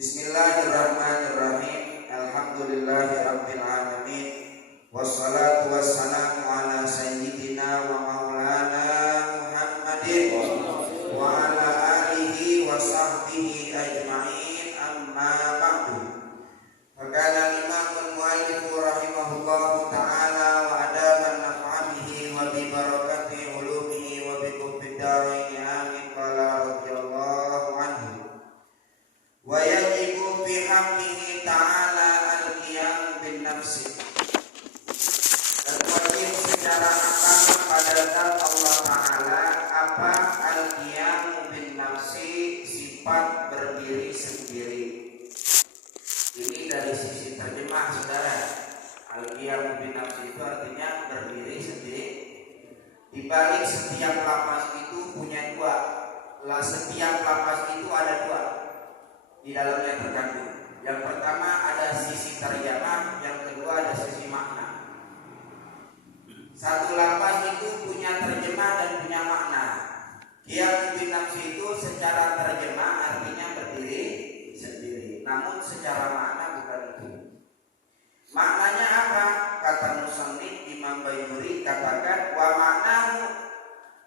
Bismillahirrahmanirrahim. Alhamdulillahirabbil alamin. Wassalatu wassalamu ala sayyidina wa maulana Muhammadin wa ala alihi wa sahbihi ajma'in, amma ba'du. Faqala al-imamul muallif rahimahullahu ta'ala wa adaban naf'amihi wa bi barakati ulumihi wa bi kubbi daraini amin. Qala radhiyallahu anhu wa yajibu fi haqqihi ta'ala al-qiyam bin nafsi, dan wajib secara akal pada zat Allah Ta'ala apa al-qiyam bin nafsi, sifat berdiri sendiri. Ini dari sisi terjemah, saudara. Al-qiyam bin nafsi itu artinya berdiri sendiri. Di balik setiap lafaz itu punya dua. Setiap lafaz itu ada dua di dalamnya terkandung. Yang pertama ada sisi terjemah, yang kedua ada sisi makna. Satu lafaz itu punya terjemah dan punya makna. Qiyam bin nafsi itu secara terjemah artinya berdiri sendiri, namun secara makna bukan itu. Maknanya apa? Kata musannif Imam Bayruri katakan wa maknahu,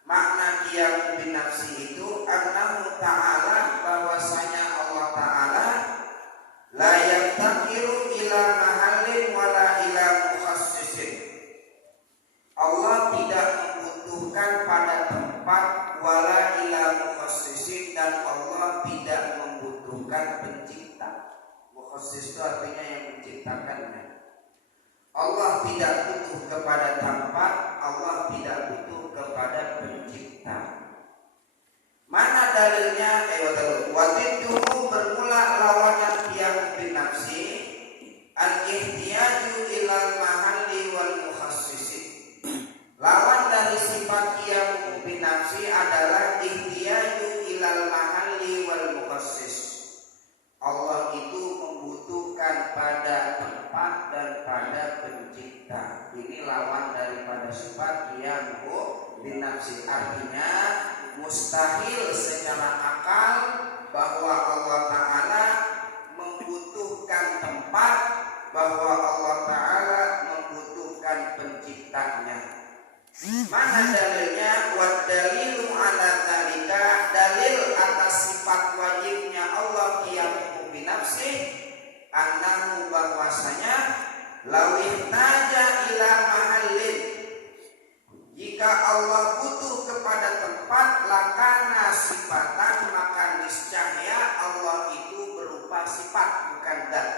makna qiyam bin nafsi itu annahu ta'ala, bahwasanya Allah Ta'ala la yaftakiru ila mahallin wala ila mukhassisin. Allah tidak membutuhkan pada tempat wala ila mukhassisin, dan Allah tidak membutuhkan pencipta. Mukhassis itu artinya yang menciptakannya. Allah tidak butuh kepada tempat, Allah tidak butuh kepada pencipta. Mana dalilnya? Wadidduhu, bermula lawannya qiyam bin nafsi al-ihtiyaju ilal mahalli wal mukhassisi. Lawan dari sifat qiyam bin nafsi adalah ihtiyaju ilal mahalli wal mukhassis. Allah itu membutuhkan pada tempat dan pada pencipta. Ini lawan daripada sifat qiyam bin nafsi. Artinya mustahil secara akal bahwa Allah Ta'ala membutuhkan tempat, bahwa Allah Ta'ala membutuhkan penciptanya. Mana dalilnya? Wa dalilu ala dzalika, dalil atas sifat wajibnya Allah qiyam bin nafsi annahu, bahwasanya lawih taja ila mahallin, jika Allah butuh kepada tempat, lakana sifatan, maka niscaya Allah itu berupa sifat, bukan zat.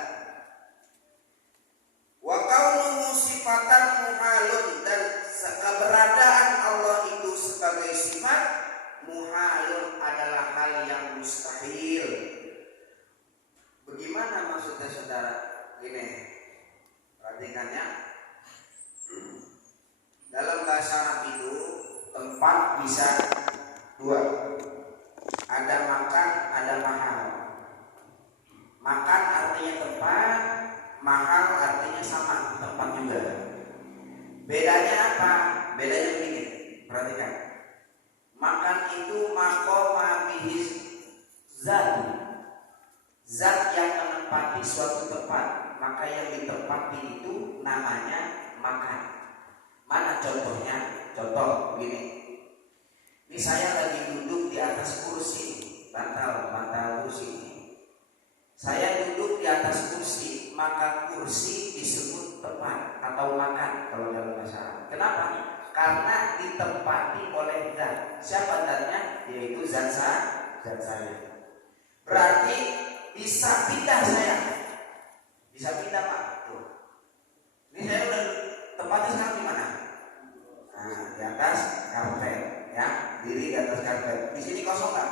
Wa kaunuhu sifatan muhalun, dan keberadaan Allah itu sebagai sifat muhalun adalah hal yang mustahil. Bagaimana maksudnya, saudara? Gini, perhatikan ya. Dalam bahasa Arab itu tempat bisa dua. Ada makan, ada mahal. Makan artinya tempat, mahal artinya sama, tempat juga. Bedanya apa? Bedanya begini, perhatikan. Makan itu maqama bihi zat, zat yang menempati suatu tempat, maka yang ditempati itu namanya makan. Mana contohnya? Contoh begini. Ini saya lagi duduk di atas kursi, bantal kursi ini. Saya duduk di atas kursi, maka kursi disebut tempat atau makan kalau dalam bahasa Arab. Kenapa? Karena ditempati oleh zat. Siapa zatnya? Yaitu zat saya. Berarti bisa pindah saya. Bisa pindah, Pak. Tuh. Ini saya udah tempatnya sekarang di mana? Nah, di atas karpet, ya, diri di atas karpet. Di sini kosong nggak?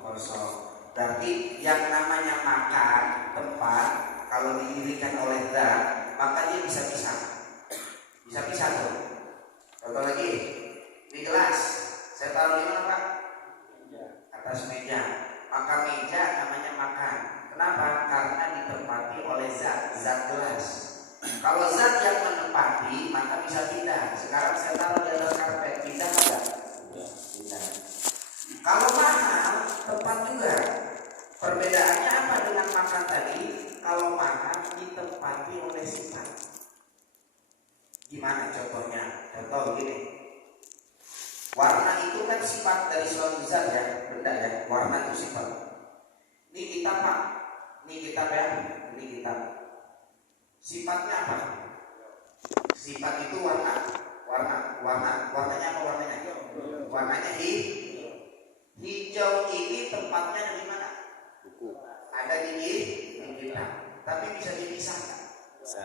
Kosong. Berarti yang namanya makan tempat kalau didirikan oleh zat, maka dia bisa pisah. Bisa pisah tuh. Contoh lagi, di gelas, saya taruh di mana, Pak? Atas meja. Maka meja namanya makan. Kenapa? Karena ditempati oleh zat gelas. Kalau zat yang menempati, maka bisa pindah. Sekarang saya taruh di atas karpet, pindah enggak? Pindah. Kalau mahal, tempat juga. Perbedaannya apa dengan makan tadi, kalau makan ditempati oleh sifat. Gimana contohnya? Contoh begini. Warna itu kan sifat dari suatu zat ya, benda ya. Warna itu sifat. Ini kitab Pak, ini kitab ya, ini kitab. Sifatnya apa? Sifat itu warnanya apa warnanya? Warnanya hijau ini tempatnya di mana? Buku. Ada di kitab. Tapi bisa dipisah nggak? Bisa.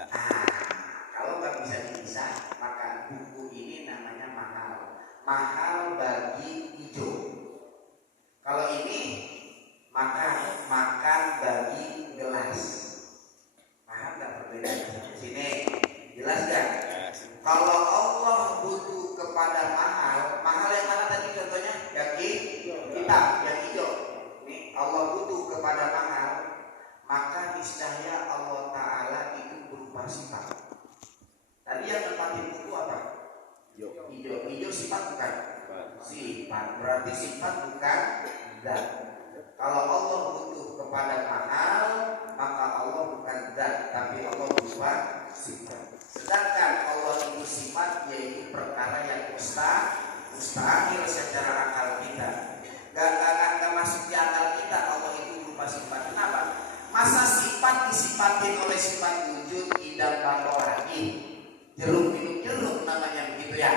Kalau nggak bisa dipisah, maka buku ini namanya mahal. Mahal bagi hijau. Kalau ini makan bagi gelas. Paham nggak perbedaan? Sini jelas nggak? Kalau Allah butuh kepada mahal yang mana tadi contohnya? Yang kitab, yang hijau. Ini Allah butuh kepada mahal, maka niscaya Allah Ta'ala itu berupa sifat. Tadi yang tempatin buku apa? Hijau sifat bukan? Sifat, berarti sifat bukan zat. Kalau Allah butuh kepada mahal, maka Allah bukan zat, tapi Allah berupa sifat. Sedangkan Allah itu sifat, yaitu perkara yang mustahil secara akal kita. Gak masuk di akal kita Allah itu berupa sifat. Kenapa? Masa sifat disifatin oleh sifat wujud, idam, bako, lagi. Jeruk minum jeruk namanya begitu ya.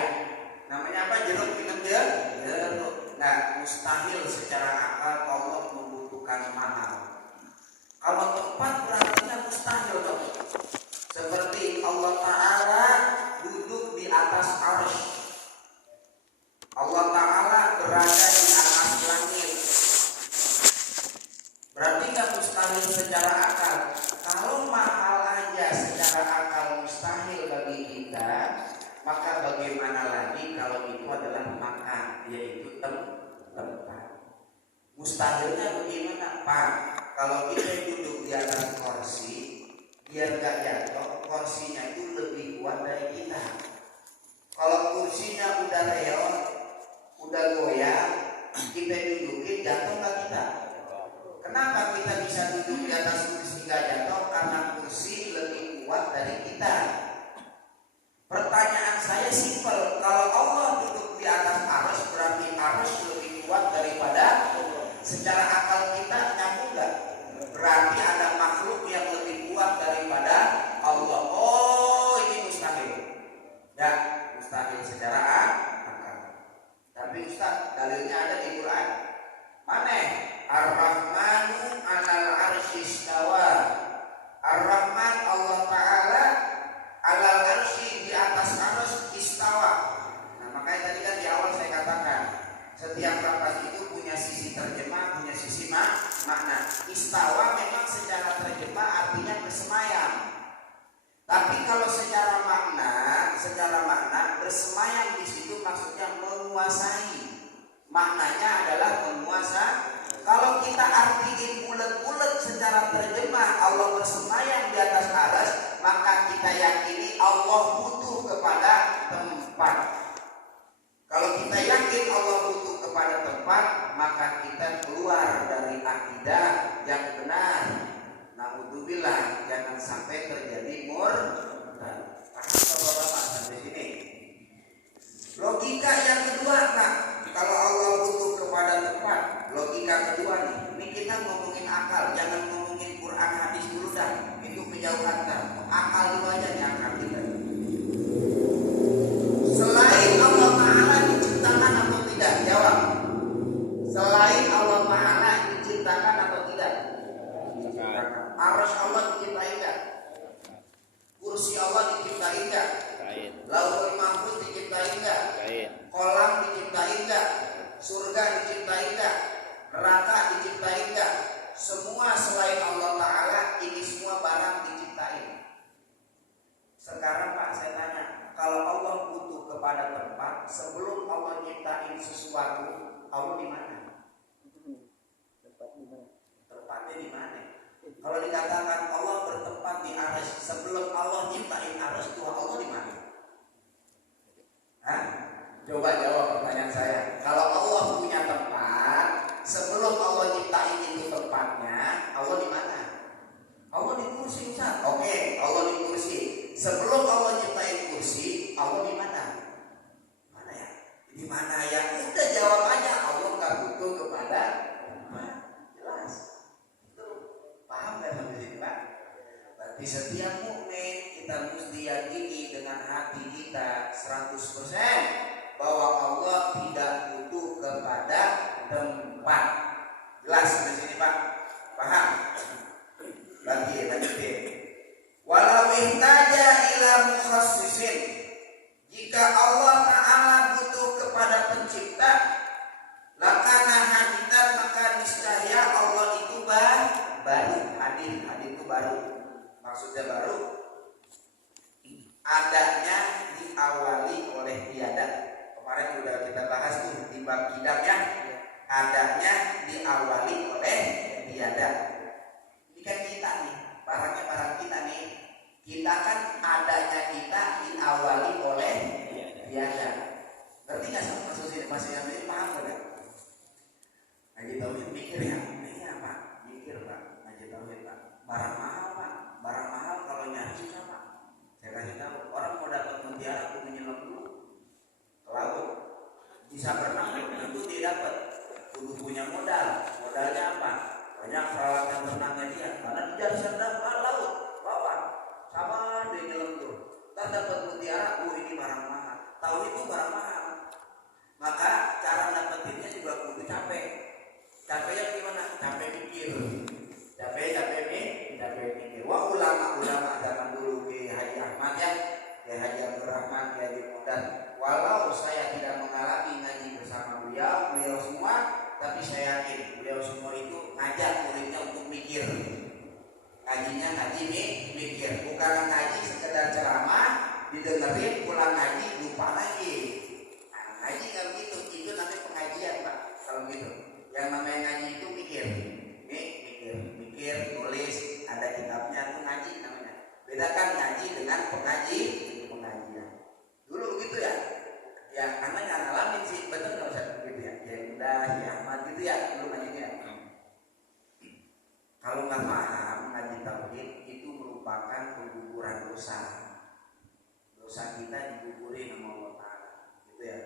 Namanya apa? Jeruk minum jeruk. Nah, mustahil secara akal Allah membutuhkan mahal. Kalau tempat berarti mustahil dong. Seperti Allah Ta'ala duduk di atas arsy. Allah Ta'ala berada di atas langit. Berarti gak mustahil secara akal. Kalau mahal aja secara akal mustahil bagi kita, maka bagaimana lagi kalau itu adalah makan, yaitu tempat. Mustahilnya bagaimana Pak? Kalau kita duduk di atas kursi, biar gak jatuh, kursinya itu lebih kuat dari kita. Kalau kursinya udah reot, udah goyang, kita dudukin, jatuh gak kita? Kenapa kita bisa duduk di atas kursi gak jatuh? Karena kursi lebih kuat dari kita. Pertanyaan saya simpel, kalau Allah duduk di atas arsy, berarti arsy lebih kuat daripada. Secara akal kita nyambung gak? Berarti ada makhluk yang lebih kuat daripada Allah. Oh, ini mustahil. Ya, mustahil secara akal. Tapi Ustaz, dalilnya ada di Quran. Mana? Ar-Rahmanu 'alal 'arsy istawa. Ar-Rahman Allah Ta'ala 'alal 'arsy, di atas arsy istawa. Nah, makanya tadi kan di awal saya katakan, setiap lafaz itu punya sisi terjemah, punya sisi makna. Istawa memang secara terjemah artinya bersemayam. Tapi kalau secara makna bersemayam di situ maksudnya menguasai. Maknanya adalah menguasai. Kalau kita artiin bulat-bulat secara terjemah Allah bersemayam di atas arsy, maka kita yakini Allah butuh kepada tempat. Kalau kita yakin Allah butuh kepada tempat, maka kita keluar dari akidah yang benar. Na'udzubillah, jangan sampai terjadi murtad. Paham Bapak-bapak sampai sini? Logika yang kedua, Kak, kalau Allah butuh kepada tempat, logika kedua nih. Ini kita ngomongin akal, jangan ngomongin Quran hadis dulu dah. Itu kejauhan dah. Akal dulu aja nih akal kita. Selain Allah Ta'ala diciptakan atau tidak? Jawab. Selain Allah Ta'ala diciptakan atau tidak? Arsy Allah diciptain enggak? Kursi Allah diciptain enggak? Lauhul Mahfuz diciptain enggak? Kolam diciptain enggak? Surga diciptain enggak? Neraka diciptain enggak? Semua selain Allah Ta'ala, ini semua barang diciptain. Sekarang Pak, saya tanya, kalau Allah butuh kepada tempat, sebelum Allah nyiptain sesuatu, Allah di mana? Tempatnya di mana? Kalau dikatakan Allah bertempat di arsy, sebelum Allah nyiptain arsy, Tuhan Allah di mana? Hah? Coba jawab pertanyaan saya. Kalau Allah punya tempat, sebelum Allah nyiptain itu tempatnya, Allah di mana? Sebelum Allah ciptain kursi, Allah di mana? Mana ya? Di mana ya? Udah jawab aja. Allah nggak butuh kepada jelas. Itu paham nggak sampai sini Pak? Berarti setiap mukmin kita mesti yakini dengan hati kita 100% bahwa Allah tidak butuh kepada tempat. Jelas sampai sini Pak? Paham? Lanjutin. Walau ihtaja ila mukhassisin, jika Allah Ta'ala butuh kepada pencipta, lakana haditan, maka niscaya Allah itu baru. Hadis itu baru. Maksudnya baru, adanya diawali oleh tiada. Kemarin sudah kita bahas tuh di bab kitab ya. Adanya diawali oleh tiada. Ini kan kita nih, barangnya barang kita nih. Kita kan adanya kita diawali oleh tiada. Ngerti nggak sama maksudnya? Maksudnya ini paham nggak? Ngaji tauhid mikir ya. Ini apa? Mikir Pak. Ngaji tauhid Pak. Barang mahal Pak. Barang mahal kalau nyari susah Pak. Saya kasih tahu. Orang mau dapat mutiara kudu nyelam dulu ke laut. Bisa berenang tentu dia dapat. Kudu punya modal. Modalnya apa? Banyak peralatan berenangnya dia. Karena di jalan sedang laut bawah. Sama dia nyelam tuh. Kan dapat mutiara. Ini barang mahal. Tahu itu barang mahal. Maka cara dapetinnya juga kudu capek. Capeknya gimana? Capek mikir. Capek mikir. Wah ulama zaman dulu Ki Haji Ahmad ya, Ki Haji Abdul Rahman, Ki Haji Mudan. Walau saya tidak mengalami ngaji bersama beliau semua, tapi saya yakin beliau semua itu ngajak muridnya untuk mikir. Ngajinya ngaji mikir, bukan ngaji sekedar ceramah, didengerin pulang ngaji lupa lagi. Nah, ngaji kalau gitu, itu namanya pengajian Pak. Kalau gitu, yang namanya ngaji itu mikir, tulis, ada kitabnya itu ngaji namanya. Bedakan ngaji dengan pengajian. Dulu begitu ya. Ya karena nggak ngalamin sih, betul nggak usah begitu ya. Ya udah, ya Ahmad gitu ya dulu ngajinya. Kalau nggak paham ngaji tauhid itu merupakan pengguguran dosa. Dosa kita diguguri sama Allah Ta'ala. Gitu ya.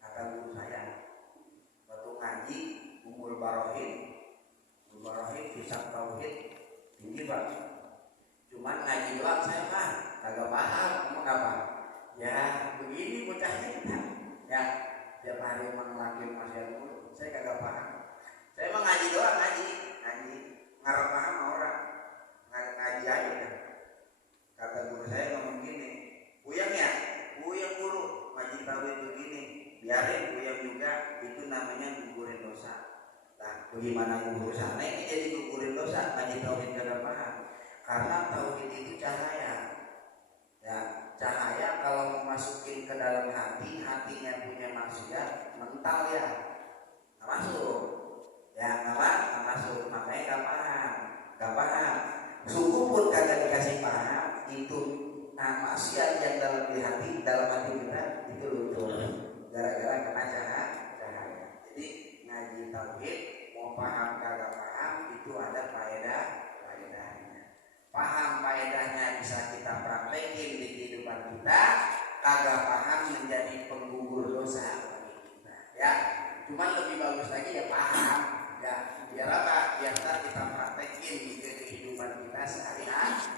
Kata guru saya, waktu ngaji umur barohin hisab tauhid tinggi Pak. Cuman ngaji doang saya mah kagak paham, emang apa? Ya begini bocahnya kita. Ya tiap hari mengelakir masyarakat dulu, saya kagak paham. Saya mah ngaji doang, ngaji ngarep paham orang, ngaji aja kan. Kata guru saya ngomong gini, Uyang guru ngaji tauhid begini, biarin Uyang juga, itu namanya gugurin dosa. Nah, bagaimana guru sana ini jadi gugurin dosa, ngaji tauhid kagak paham. Karena tauhid itu cahaya. Ya, cahaya kalau memasukin ke dalam hatinya punya maksiat, mental ya. Nggak masuk. Ya, nggak masuk. Makanya nggak paham. Suku pun kagak dikasih paham, itu maksiat yang dalam hati kita itu luntur. Gara-gara kena cahaya. Jadi ngaji tauhid mau paham kagak paham itu ada faedahnya. Paham faedahnya bisa kita praktekin di kehidupan kita, kagak paham menjadi penggugur dosa bagi kita. Ya, cuman lebih bagus lagi ya paham. Ya, biar apa? Biar kita praktekin di kehidupan kita sehari-hari.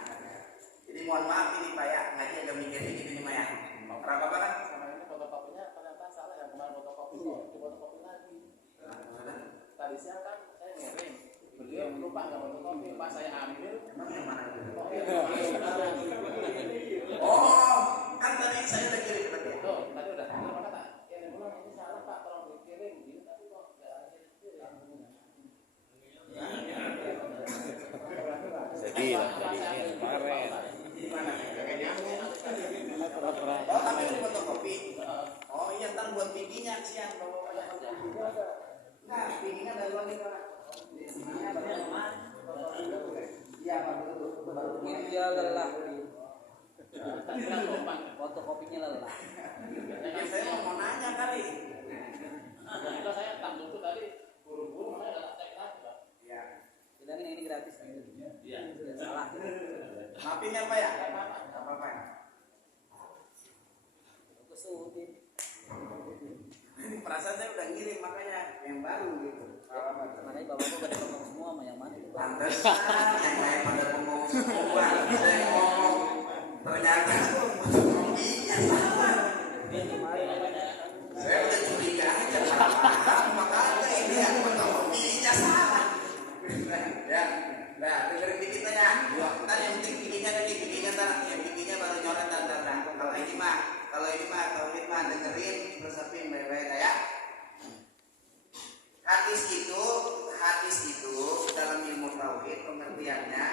Jadi mohon maaf ini Pak ya, ngaji agak mikir dikit ini Pak ya. Kenapa Pak kan? Sama ini fotokopinya ternyata salah ya, kemarin fotokopi difotokopi lagi. Tadi siang kan saya ngirim, beliau lupa nggak fotokopi, pas saya ambil. Emang yang mana itu? Oh, kan tadi saya udah kirim ke dia. Tuh, tadi udah. Kenapa kata? Ini pulang ini salah Pak, tolong dikirim. Ini tapi kok nggak ada kirim. Sedih lah, sedih kemarin. Di mana? Oh, tapi ini fotokopi. Oh iya, ntar buat bikinnya siang. Nah, bikinnya dari luar nih Pak. Bikinnya dari mana? Iya Pak, baru Dia lelah. Fotokopinya lelah. Ya, saya mau nanya kali. Kita saya tanggung tuh tadi buru-buru makanya nggak cek lagi Pak. Iya. Bilangin ini gratis. Iya. Salah. Maafin ya Pak ya? Nggak apa-apa. Makanya bapak-bapak pada ngomong semua sama yang mana itu? Pantesan yang lain pada ngomong semua. Saya ngomong ternyata kopinya sama. Saya udah curiga aja makanya ini yang kopinya sama. Ya, nah dengerin dikit aja. Ntar yang penting bikinnya tadi, yang bikinnya baru nyoret dan. Kalau ini mah tauhid mah dengerin, resepin baik-baik ya. Hadis itu dalam ilmu tauhid pengertiannya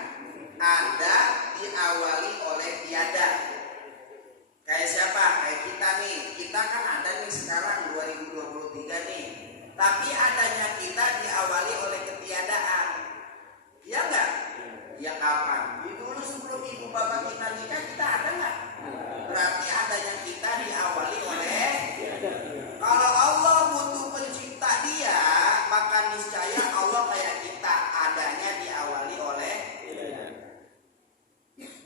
ada diawali oleh tiada. Kayak siapa? Kayak kita nih. Kita kan ada nih sekarang 2023 nih. Tapi adanya kita diawali oleh ketiadaan. Iya enggak? Ya kapan? Dulu sebelum ibu bapak kita nikah kita ada enggak? Berarti adanya kita diawali oleh. Kalau Allah butuh pencipta dia, maka niscaya Allah kayak kita adanya diawali oleh.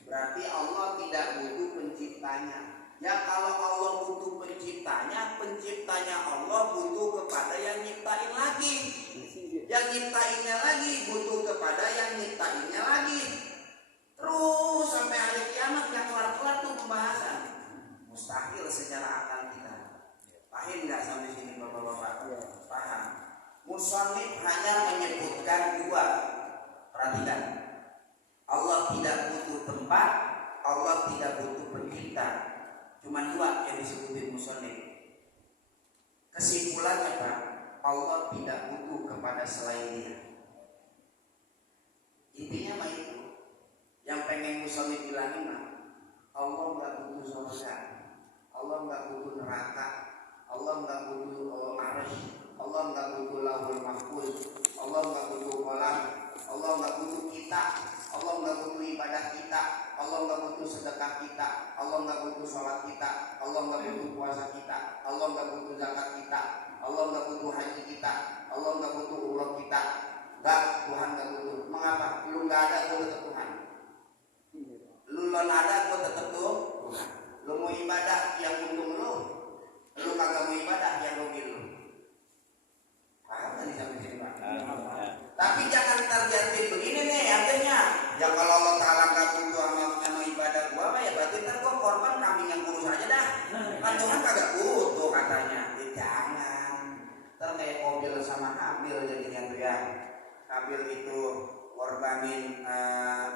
Berarti Allah tidak butuh penciptanya. Ya kalau Allah butuh penciptanya Allah butuh kepada yang nyiptain lagi. Yang nyiptainnya lagi butuh kepada yang nyiptainnya lagi. Terus sampai hari kiamat yang kelar-kelar tuh pembahasan. Mustahil secara akal kita. Paham nggak sampai sini bapak-bapak? Paham. Musannif hanya menyebutkan dua. Perhatikan. Allah tidak butuh tempat, Allah tidak butuh pencipta. Cuma dua yang disebutin musannif. Kesimpulannya Pak, Allah tidak butuh kepada selain Dia. Intinya mah itu. Yang pengen musannif bilangin mah, Allah nggak butuh surga, Allah nggak butuh neraka, Allah nggak butuh arsy, Allah nggak butuh lauhul mahfuz, Allah nggak butuh qalam, Allah nggak butuh kita, Allah nggak butuh ibadah kita, Allah nggak butuh sedekah kita, Allah nggak butuh sholat kita, Allah nggak butuh puasa kita, Allah nggak butuh zakat kita, Allah nggak butuh haji kita, Allah nggak butuh umrah kita. Nggak, Tuhan nggak butuh. Mengapa? Lu nggak ada, gue tetap Tuhan. Lu ada, gue tetap tuh Tuhan. Lu mau ibadah yang untung lu kagak mau ibadah yang rugi lu. Paham nggak nih sampai sini Pak? Tapi jangan terjadi begini nih artinya. Ya kalau Allah Taala nggak butuh sama ibadah gua apa ya berarti ntar gua korban kambing yang kurus aja dah. Kan Tuhan kagak butuh katanya. Ya jangan. Ntar kayak Qabil sama Habil jadinya tuh ya. Habil itu korbanin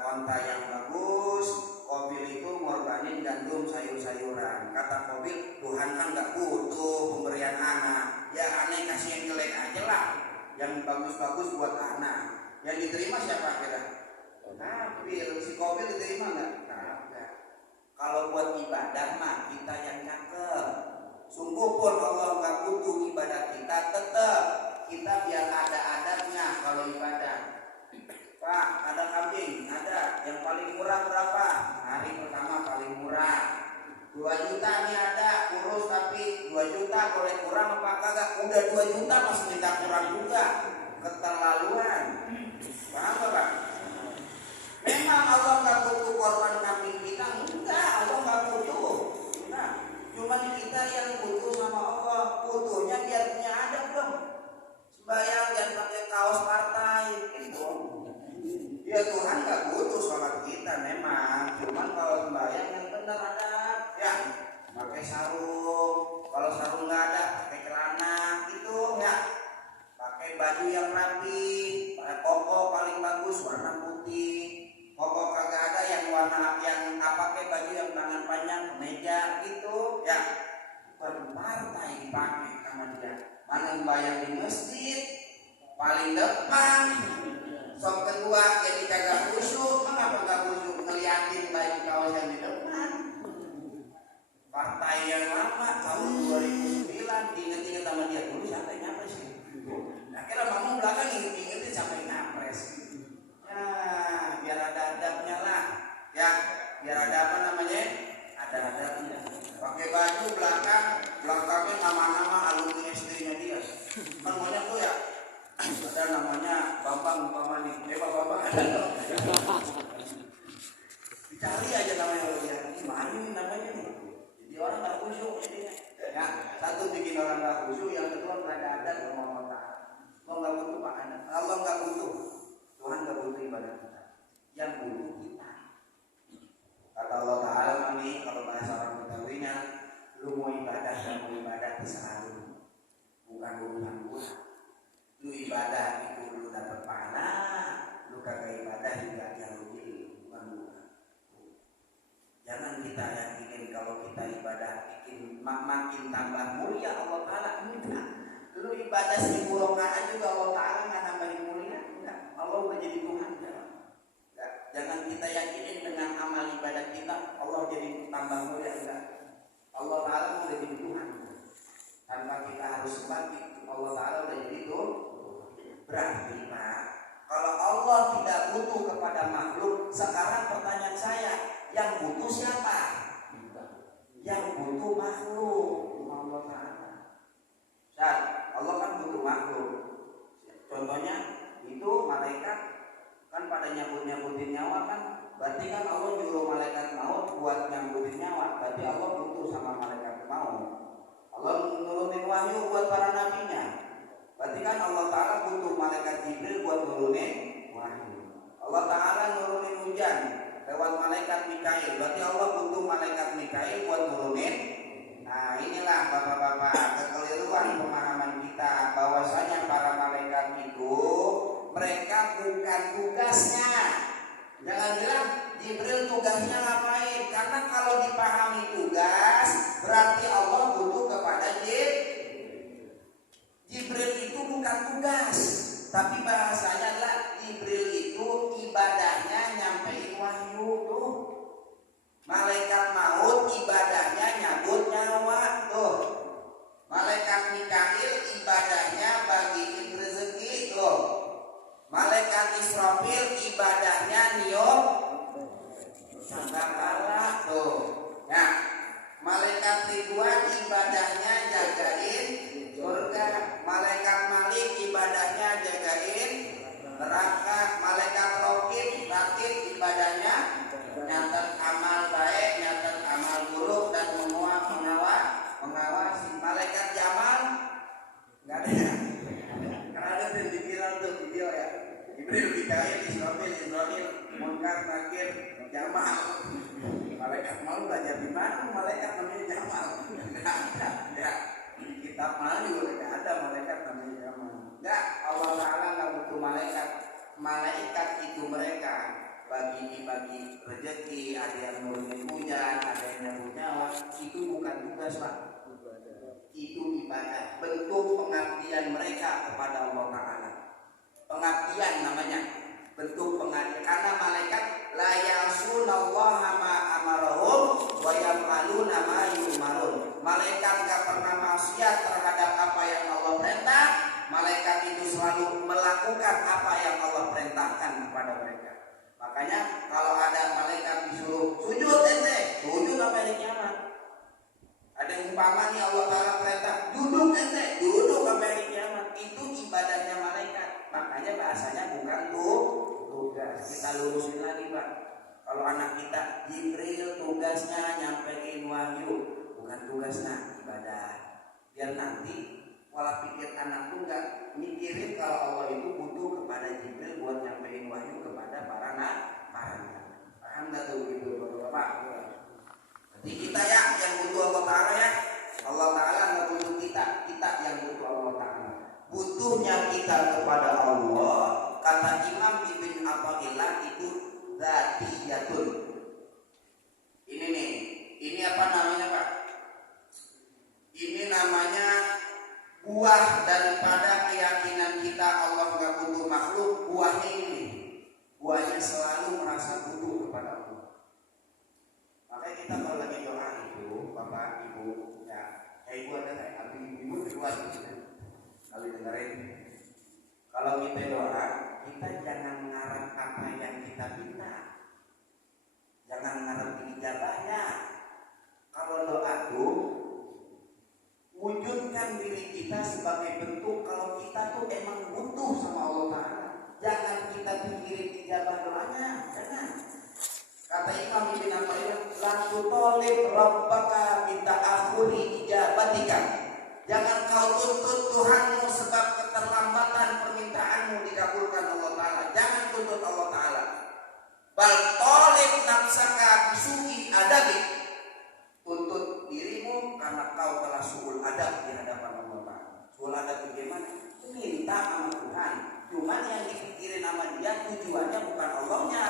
onta yang bagus, Qabil itu ngorbanin gandum sayur-sayuran. Kata Qabil, Tuhan kan nggak butuh pemberian anak. Ya aneh kasih yang jelek aja lah. Yang bagus-bagus buat anak. Yang diterima siapa kira? Qabil. Si Qabil diterima nggak? Kagak. Kalau buat ibadah mah kita yang cakep. Sungguh pun Allah nggak butuh ibadah kita, tetap kita biar ada adabnya kalau ibadah. Pak, ada kambing, ada. Yang paling murah berapa? Hari pertama paling murah. 2 juta nih ada, kurus tapi 2 juta boleh kurang apa kagak? Udah 2 juta masih minta kurang juga. Keterlaluan. Paham Pak? Memang Allah nggak butuh korban kambing kita, enggak. Allah nggak butuh. Nah, cuman kita yang butuh sama Allah. Butuhnya biar punya adab dong. Sembahyang jangan pakai kaos partai, gitu. Ya Tuhan nggak butuh sholat kita memang, cuman kalau sembahyang yang benar ada, ya pakai sarung. Kalau sarung nggak ada, pakai celana, gitu ya. Pakai baju yang rapi, pakai koko paling bagus warna putih. Koko kagak ada yang warna yang pakai baju yang tangan panjang, kemeja, gitu ya. Bukan partai dipakai sama dia. Mana sembahyang di masjid paling depan. Sok kedua jadi kagak khusyuk, mengapa gak khusyuk ngeliatin baju kaos yang di depan? Partai yang lama tahun 2009 diinget-inget sama dia dulu sampai nyapres sih. Akhirnya bangun belakang inget-ingetin sampai nyapres. Ya biar ada adabnya lah, ya biar ada apa namanya? Ada adabnya. Pakai baju belakangnya nama-nama alumni SD-nya dia. Kan maunya tuh ya. Ada namanya Bambang umpama nih, bapak-bapak ada dong. Dicari aja namanya dia. Gimana nih namanya nih? Jadi orang nggak khusyuk jadinya. Ya, satu bikin orang nggak khusyuk, yang kedua nggak ada ngomong-ngomong. Mau nggak butuh Pak Anda? makin tambah mulia Allah Ta'ala? Enggak. Lu ibadah 1000 rakaat juga Allah Ta'ala nggak nambahin mulia? Enggak. Allah udah jadi Tuhan. Enggak. Jangan kita yakinin dengan amal ibadah kita Allah jadi tambah mulia. Enggak. Allah Ta'ala udah jadi Tuhan. Tanpa kita harus sembah, Allah Ta'ala udah jadi Tuhan. Berarti Pak, kalau Allah tidak butuh kepada makhluk, sekarang pertanyaan saya, yang butuh siapa? Yang butuh makhluk. Allah Ta'ala. Dan Allah kan butuh makhluk. Contohnya itu malaikat kan pada nyambut-nyambutin nyawa kan, berarti kan Allah nyuruh malaikat maut buat nyambutin nyawa. Berarti Allah butuh sama malaikat maut. Allah nurunin wahyu buat para nabinya. Berarti kan Allah Ta'ala butuh malaikat Jibril buat nurunin wahyu. Allah Ta'ala nurunin hujan lewat malaikat Mikail. Berarti Allah butuh malaikat Mikail buat nurunin. Nah inilah bapak-bapak kekeliruan pemahaman kita bahwasanya para malaikat itu mereka bukan tugasnya. Jangan bilang Jibril tugasnya ngapain, karena kalau dipahami tugas berarti Allah butuh kepada Jibril itu bukan tugas, tapi bahasanya adalah Jibril itu ibadahnya nyampein wahyu tuh. Malaikat maut ibadahnya nyabut nyawa tuh. Malaikat Mikail ibadahnya bagiin rezeki tuh. Malaikat Israfil ibadahnya niup sangkakala tuh. Nah, malaikat Ridwan ibadahnya jagain surga. Malaikat Malik ibadahnya jagain neraka. Malaikat Rakib ibadahnya nyatet amal baik, nyatet amal buruk, dan mengawasi. Malaikat Jamal nggak ada ya? Karena ada di viral tuh video ya. Jibril, Mikail, Israfil, Munkar, Nakir, Jamal. Malaikat mau belajar di mana? Malaikat namanya Jamal. Nggak ada ya. Kitab mana juga nggak ada malaikat namanya Jamal. Nggak, Allah Ta'ala nggak butuh malaikat. Malaikat itu mereka bagi rezeki, ada yang nurunin hujan, ada yang nyambut nyawa. Itu bukan tugas Pak. Itu ibadah, bentuk pengabdian mereka kepada Allah Ta'ala. Pengabdian namanya, bentuk pengabdian. Karena malaikat la ya'sunallaha ma amarahum wa yaf'aluna ma yu'marun. Malaikat gak pernah maksiat terhadap apa yang Allah perintah. Malaikat itu selalu melakukan apa yang Allah perintahkan kepada mereka. Makanya kalau ada malaikat disuruh sujud ente, sujud sampai hari kiamat. Ada umpama nih Allah Ta'ala perintah duduk ente, duduk sampai hari kiamat. Itu ibadahnya malaikat. Makanya bahasanya bukan tugas. Kita lurusin lagi Pak. Kalau anak kita Jibril tugasnya nyampein wahyu, bukan tugasnya ibadah. Biar nanti pola pikir anak tuh nggak mikirin kalau Allah itu butuh kepada Jibril buat nyampein wahyu kepada para nabi. Paham nggak tuh gitu Bapak? Jadi kita ya yang butuh Allah Ta'ala ya. Allah Ta'ala nggak butuh kita yang butuh Allah Ta'ala. Butuhnya kita kepada Allah, kata Imam Ibn Athaillah itu dzatiyatun. Ini nih, ini apa namanya Pak? Ini namanya buah daripada keyakinan kita Allah nggak butuh makhluk. Buahnya ini, buahnya selalu merasa butuh kepada Allah. Makanya kita kalau lagi doa itu, Bapak, Ibu, ya, ibu ada kayak ibu kedua kalau dengerin. Kalau kita doa, kita jangan ngarep apa yang kita minta, jangan ngarep ijabahnya. Kalau doa tuh wujudkan diri kita sebagai bentuk kalau kita tuh emang butuh sama Allah Ta'ala. Jangan kita pikirin ijabah doanya, jangan. Kata Imam Ibn Athaillah, la tutolib rabbaka minta akhuri ijabatika. Jangan kau tuntut Tuhanmu sebab keterlambatan permintaanmu dikabulkan Allah Ta'ala. Jangan tuntut Allah Ta'ala. Bal tolib nafsaka bisu'i adabi. Tuntut dirimu karena kau telah suul adab di hadapan Allah Ta'ala. Suul adab bagaimana? Minta sama Tuhan. Cuman yang dipikirin sama dia tujuannya bukan Allahnya.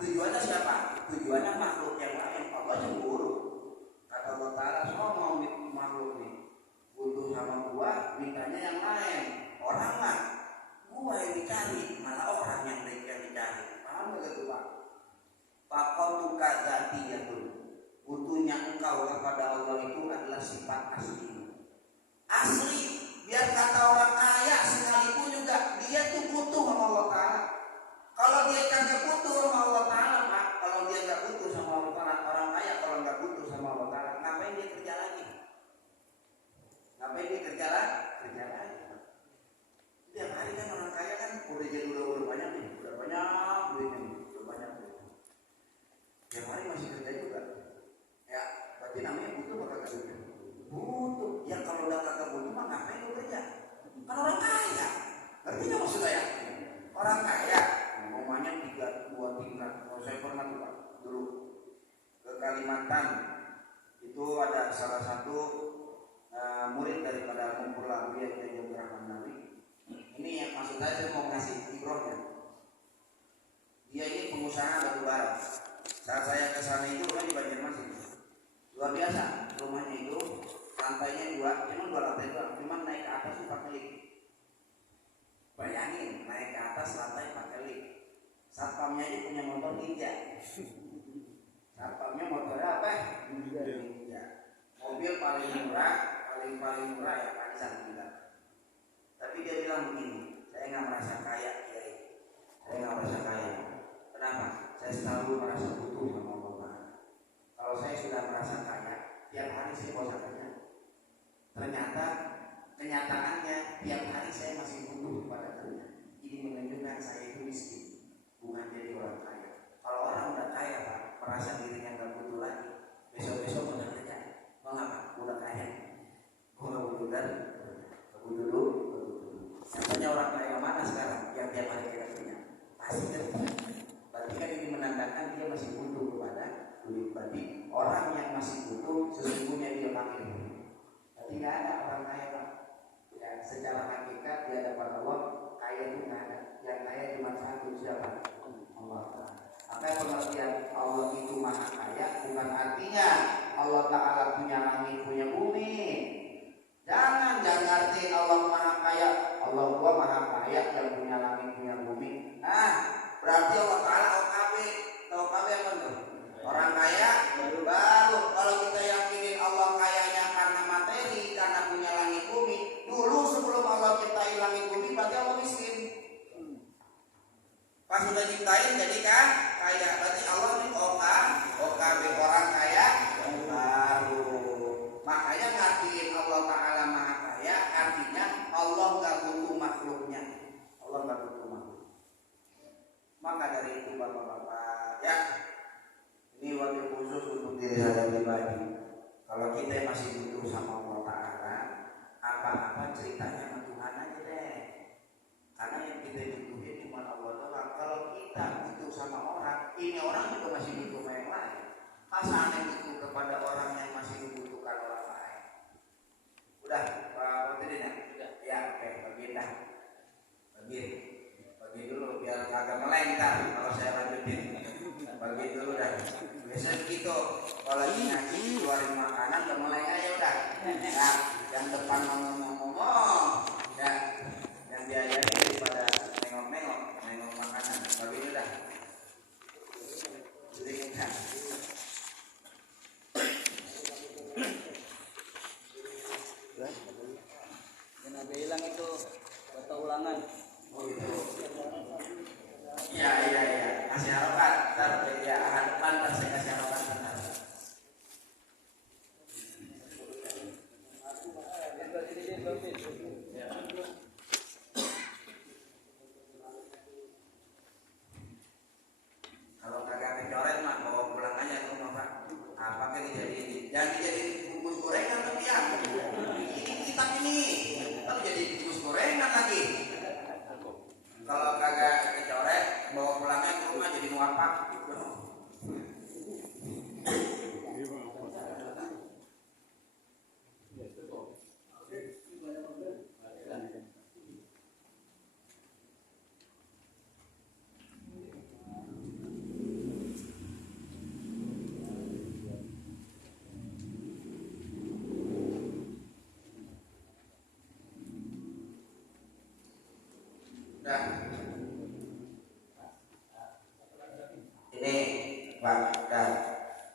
Tujuannya siapa? Tujuannya makhluk yang lain. Allah cemburu. Kata Allah Ta'ala, semua mau makhluk dicari, malah orang yang dicari. Paham nggak tuh Pak? Pakotu kadzatiyatun. Butuhnya engkau kepada Allah itu adalah sifat asli. Asli, biar kata orang kaya sekalipun juga dia tuh butuh sama Allah Ta'ala. Kalau dia kagak butuh sama Allah Ta'ala, Pak, kalau dia nggak butuh sama Allah Ta'ala, orang kaya kalau nggak butuh sama Allah Ta'ala, ngapain dia kerja lagi? Ngapain dia kerja lagi? Tiap hari kan orang kaya kan udah banyak nih, udah banyak duitnya, udah banyak duit. Tiap hari masih kerja juga. Ya, berarti namanya butuh apa kagak butuh? Butuh. Ya kalau udah kagak butuh mah ngapain lu kerja? Kan orang kaya. Ngerti nggak maksud saya? Orang kaya, rumahnya 2 tingkat. Kalau saya pernah tuh Pak, dulu ke Kalimantan, itu ada salah satu murid daripada Mumpurlah Buya Kiai Rahman Nabi. Ini yang maksud saya mau ngasih ibrohnya. Dia ini pengusaha batu bara. Saat saya ke sana itu rumah di Banjarmasin. Luar biasa, rumahnya itu lantainya 2 lantai doang, cuma naik ke atas 4 lift. Bayangin, naik ke atas lantai 4 lift. Satpamnya ini punya motor Ninja. Satpamnya motornya apa? Ninja. Mobil paling murah ya Pajak bilang. Tapi dia bilang begini, saya nggak merasa kaya, Kiai. Saya nggak merasa kaya. Kenapa? Saya selalu merasa butuh sama Allah. Kalau saya sudah merasa kaya, tiap hari saya bosan kerja. Ternyata kenyataannya tiap hari saya masih butuh kepada Tuhan. Ini menunjukkan saya itu miskin, bukan jadi orang kaya. Kalau orang udah kaya Pak, merasa dirinya nggak butuh lagi, besok-besok udah kerja. Mengapa? Udah kaya. Gue nggak butuh dan butuh dulu. Contohnya orang kaya mana sekarang yang tiap hari kerja? Pasti kerja. Berarti kan ini menandakan dia masih butuh kepada duit. Berarti orang yang masih butuh sesungguhnya dia pakai. Berarti nggak ada orang kaya Pak. Ya, secara hakikat di hadapan Allah kaya itu nggak ada. Yang kaya cuma satu, siapa? Allah. Maka pengertian Allah itu maha kaya bukan artinya Allah Ta'ala punya langit, punya bumi. Jangan arti Allah maha kaya, Allah gua maha kaya yang punya langit, punya bumi. Nah, berarti Allah Ta'ala OKB. Tahu OKB apa tuh? Orang kaya baru. Kalau kita yakinin Allah kayanya karena materi, karena punya langit bumi, dulu sebelum Allah ciptain langit bumi berarti Allah miskin. Pas sudah ciptain jadi kan kaya. Berarti Allah ini OKB orang kaya yang baru. Makanya ngertiin Allah Ta'ala maha kaya artinya Allah gak butuh makhluknya. Allah gak butuh makhluk. Maka dari itu bapak-bapak ya, ini wakil khusus untuk diri saya pribadi. Kalau kita masih butuh sama Allah Ta'ala, apa-apa ceritanya sama Tuhan aja deh. Karena yang kita butuhin cuma Allah Ta'ala. Kalau kita butuh sama orang, ini orang juga masih butuh sama yang lain. Masa aneh butuh kepada orang yang masih membutuhkan orang lain. Udah, Pak Putri ya? Ya, oke, bagi dah. Bagi dulu biar kagak melengkar kalau saya lanjutin. Bagi dulu dah. Biasanya gitu, kalau lagi ngaji keluarin makanan udah mulai aja udah. Nah, yang depan ngomong-ngomong, ya, yang diajari daripada nengok makanan. Bagi dulu dah. Jadi kan. Yang bilang itu kata ulangan. Oh itu. Iya. Kasih harapan. Ntar ya harapan ntar saya kasih harapan ntar. Yang dan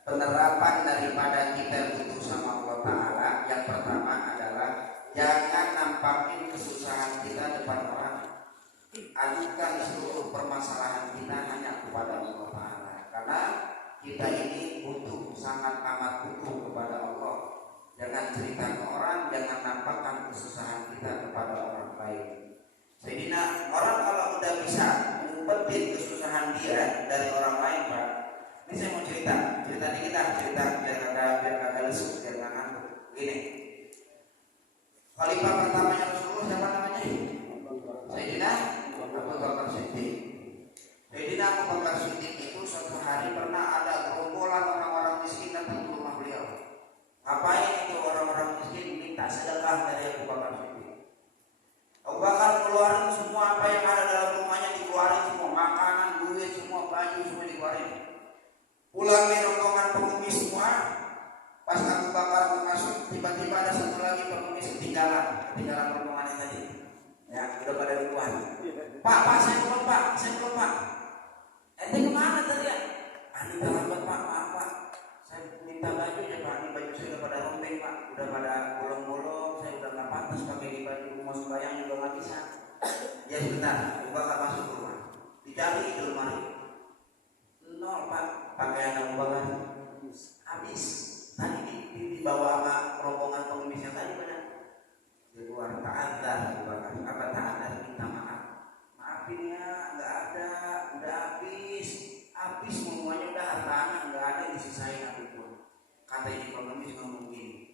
penerapan daripada kita butuh sama Allah Ta'ala. Yang pertama adalah jangan nampakin kesusahan kita depan orang. Ajukan seluruh permasalahan kita hanya kepada Allah Ta'ala, karena kita ini butuh, sangat amat butuh kepada Allah. Jangan cerita ke orang, jangan nampakkan kesusahan kita kepada orang lain. Sayyidina orang kalau udah bisa ngumpetin kesusahan dia dari orang lain, Pak. Ini saya mau cerita dikit lah, cerita biar kagak lesu, biar nggak ngantuk. Begini, khalifah pertamanya Rasulullah siapa namanya? Sayyidina Abu Bakar Siddiq. Sayyidina Abu Bakar Siddiq itu suatu hari pernah ada gerombolan orang-orang miskin datang ke rumah beliau. Ngapain itu orang-orang miskin minta sedekah dari Abu Bakar Siddiq? Abu Bakar keluarin semua apa yang ada dalam rumahnya, dikeluarin semua, makanan, duit, semua baju semua dikeluarin. Pulangnya rombongan pengemis semua. Pas Abu Bakar masuk, tiba-tiba ada satu lagi pengemis ketinggalan rombongan yang tadi. Ya, udah pada duluan. Pak, saya belum pak. Ente kemana tadi ya? Ini terlambat pak, maaf pak. Saya minta baju ya pak, ini baju saya udah pada rombeng pak, udah pada bolong-bolong, saya udah nggak pantas pakai di baju mau sembahyang juga nggak bisa. Ya sebentar, Abu Bakar masuk ke rumah, dicari di lemari. Nol pak, pakaian Abu Bakar habis. Tadi dibawa sama rombongan pengemis yang tadi pada di luar. Ta'adzar Abu Bakar, apa ta'adzar, minta maaf. Maafin ya, nggak ada, udah habis semuanya, udah harta anak nggak ada yang disisain apapun. Kata ini pengemis ngomong gini,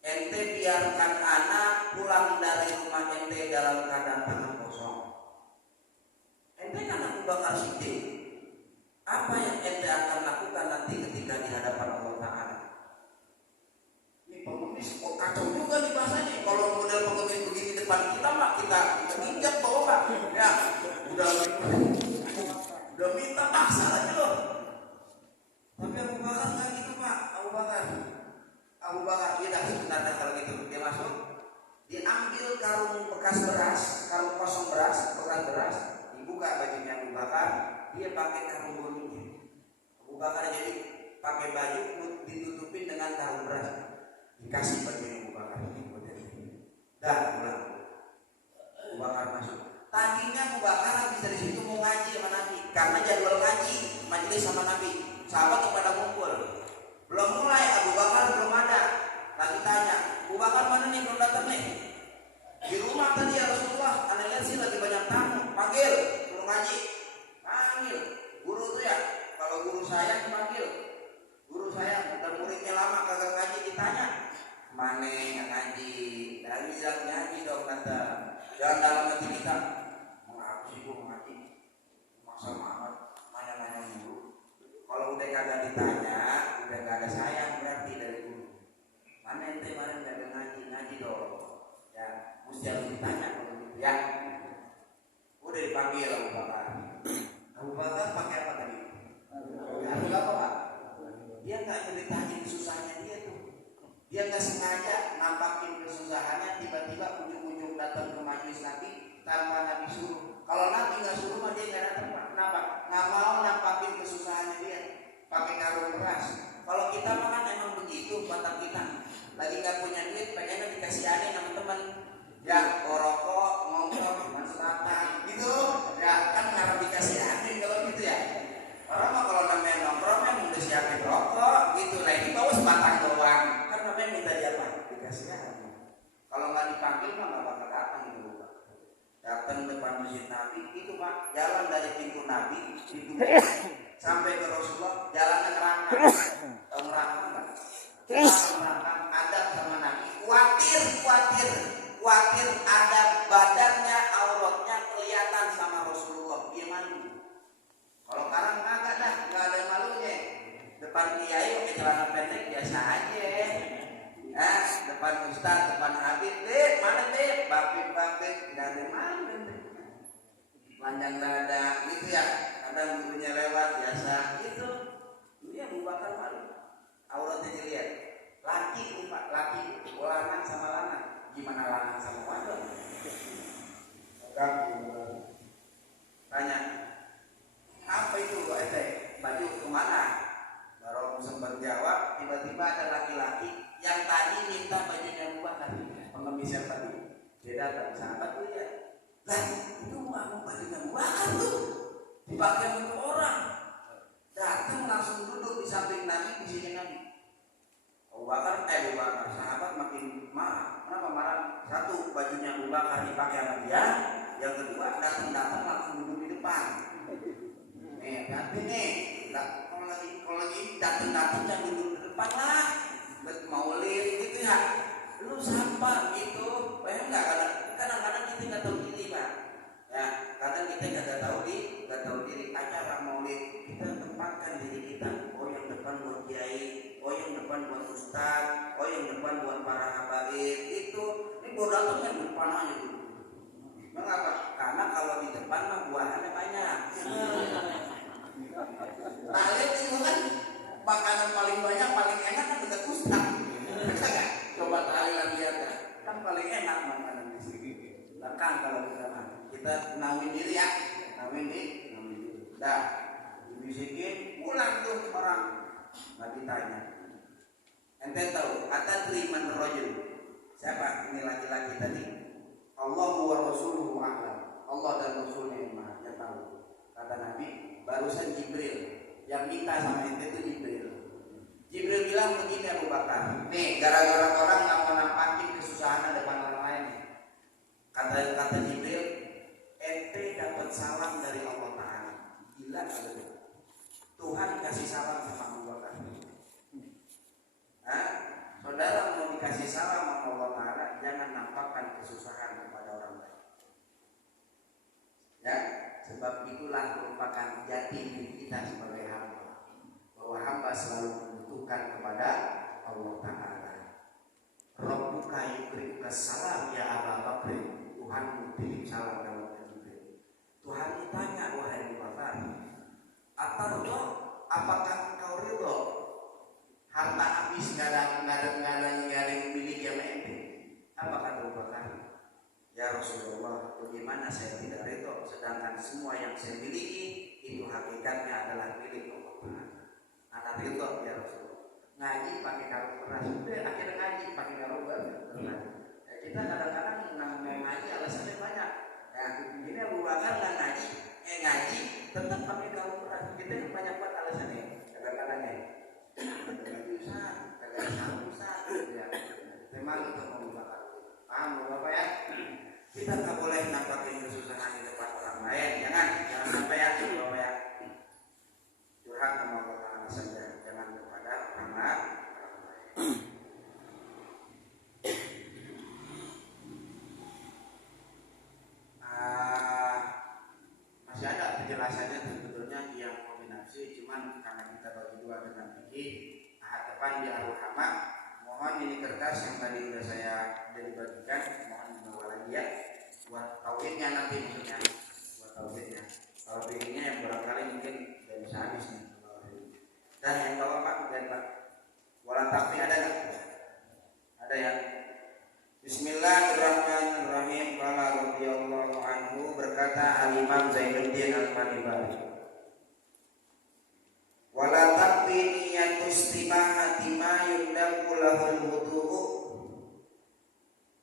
ente biarkan anak pulang dari rumah ente dalam keadaan tangan kosong. Ente kan Abu Bakar Siddiq, apa yang ente akan lakukan nanti ketika di hadapan Allah Ta'ala? Ini pengemis kok kacau juga nih bahasanya. Kalau model pengemis begini depan kita mak, kita injak bawa pak. Ya udah minta paksa lagi loh. Tapi Abu Bakar nggak gitu pak. Abu Bakar tidak sebenarnya kalau gitu. Dia masuk, diambil karung bekas beras, karung kosong beras, bekas beras, dibuka bajunya Abu Bakar, dia pakai karung bolunya. Abu Bakar jadi pakai baju ditutupin dengan karung beras, dikasih bajunya Abu Bakar. Dah pulang. Abu Bakar masuk. Tadinya Abu Bakar habis dari situ mau ngaji sama Nabi, karena jadwal ngaji majelis sama Nabi. Sahabat kepada kumpul, belum mulai, Abu Bakar belum ada. Lagi tanya, Abu Bakar mana nih, belum datang nih? Di rumah tadi ya Rasulullah, anda lihat sih lagi banyak tamu. Panggil, belum ngaji. Panggil, guru tuh ya. Kalau guru saya dipanggil, guru saya udah muridnya lama kagak ngaji, ditanya, mana yang ngaji? Dari bilang ngaji dong kata. Jangan dalam hati kita, mau aku sih gua ngaji, masa amat, nanya-nanya dulu. Kalau udah kagak ditanya, udah gak ada sayang berarti dari guru. Mana ente kemarin gak ada ngaji dong. Ya, mesti harus ditanya kalau gitu ya. Udah dipanggil Abu Bakar. Abu Bakar pakai apa tadi? Abu apa pak? Dia nggak ceritain susahnya dia tuh. Dia nggak sengaja nampakin kesusahannya, tiba-tiba ujung-ujung datang ke majelis Nabi tanpa Nabi suruh. Kalau Nabi nggak suruh mah dia nggak datang pak. Kenapa? Nggak mau nampakin kesusahannya dia pakai karung beras. Kalau kita mah kan emang begitu watak kita. Lagi nggak punya duit, pengennya dikasihanin sama teman. Ya, rokok, ngomong, masalahkan, gitu. Ya, kan ngarep dikasihanin kalau gitu ya. Orang mah kalau namanya nongkrong kan udah siapin rokok, gitu. Nah ini bawa sebatang doang. Kan namanya minta apa? Dikasihanin. Kalau nggak dipanggil mah nggak bakal datang gitu. Datang depan masjid Nabi, itu pak, jalan dari pintu Nabi, pintu sampai ke Rasulullah, jalannya neraka. Tahu neraka nggak? Neraka, adab sama Nabi. Khawatir ada badannya, auratnya kelihatan sama Rasulullah. Dia malu. Kalau sekarang kagak dah, nggak ada malunya. Depan kiai pakai celana pendek biasa aja. Depan ustaz, depan habib, mana babib, nggak ada malu. Panjang dada, gitu ya. Kadang gurunya lewat biasa, gitu. Dia Abu Bakar malu. Auratnya dilihat. Laki nih pak, lanang sama lanang. Gimana lanang sama wadon? Tanya, apa itu ente? Baju kemana dipakai untuk orang. Datang langsung duduk di samping Nabi, di sini Nabi. Abu Bakar sahabat makin marah. Kenapa marah? Satu, bajunya Abu Bakar dipakai sama dia. Yang kedua, datang langsung duduk di depan. Nanti nih, kalau lagi datang jangan duduk di depan lah. Maulid gitu ya. Lu sampah gitu. Bayang nggak? Kadang-kadang kita nggak tahu diri, Pak. Ya, kadang kita nggak tahu diri. Acara maulid kita tempatkan diri kita. Oh, yang depan buat kiai, oh yang depan buat ustaz, oh yang depan buat para habaib. Itu ini baru datang kan depan aja dulu. Mengapa? Karena kalau di depan mah buahannya banyak. Talim itu kan makanan paling banyak, paling enak kan dekat ustaz. Bisa nggak? Coba tahlilan lihat kan paling enak makanan di sini. Belakang kalau kita nawin diri ya, nawin diri. Dah, dibisikin pulang tuh orang. Nabi tanya, ente tahu kata teriman rojul siapa ini laki-laki tadi? Allah wa rasuluhu a'lam. Allah dan Rasulnya yang tahu. Kata Nabi, barusan Jibril yang minta sama ente itu Jibril. Jibril bilang begini Abu Bakar, nih gara-gara orang nggak mau nampakin kesusahan depan orang lain. Kata Jibril, ente dapat salam dari Allah Taala. Gila kali. Tuhan kasih salam sama Abu Bakar. Saudara mau dikasih salam sama Allah Taala, jangan nampakkan kesusahan kepada orang lain. Ya, sebab itulah merupakan jati diri kita sebagai hamba. Bahwa hamba selalu membutuhkan kepada Allah Ta'ala. Rabbuka yukrimuka salam ya Abu Bakar. Tuhan titip salam dalam Jibril. Tuhan ditanya wahai Abu Bakar, atardo, apakah engkau ridho harta habis nggak ada yang memiliki sama ente? Apa kata Abu Bakar? Ya Rasulullah, bagaimana saya tidak ridho sedangkan semua yang saya miliki itu hakikatnya adalah milik Allah Ta'ala. Anak ridho ya Rasulullah. Ngaji pakai karung keras, udah akhirnya ngaji pakai karung keras. Ya, kita kadang-kadang namanya ngaji alasannya banyak. Ya, ini Abu Bakar nggak ngaji tetap pakai karung keras. Kita yang banyak buat alasannya. Kadang-kadangnya. Kagak usah. Ya, memang itu Abu Bakar. Paham Bapak ya? Kita nggak boleh nampakin kesusahan di depan orang lain. Jangan sampai ya, Bapak ya. Curhat sama Allah Ta'ala saja, jangan kepada orang lain. Masih ada penjelasannya sebetulnya yang kombinasi, cuman karena kita bagi dua dengan fikih, ahad depan di Ar-Ruhamah. Mohon ini kertas yang tadi sudah saya dibagikan, mohon dibawa lagi ya. Buat tauhidnya nanti maksudnya, buat tauhidnya. Kalau fikihnya yang barangkali mungkin tidak bisa habis nih. Dan yang bawa Pak, dan Pak. Walau takfi ada nggak? Ada ya. Bismillahirrahmanirrahim. Qala radhiyallahu anhu, berkata Al-Imam Zainuddin Al-Manibari. Wala takfi niyatu istimahati ma yundaku lahul wudu'u.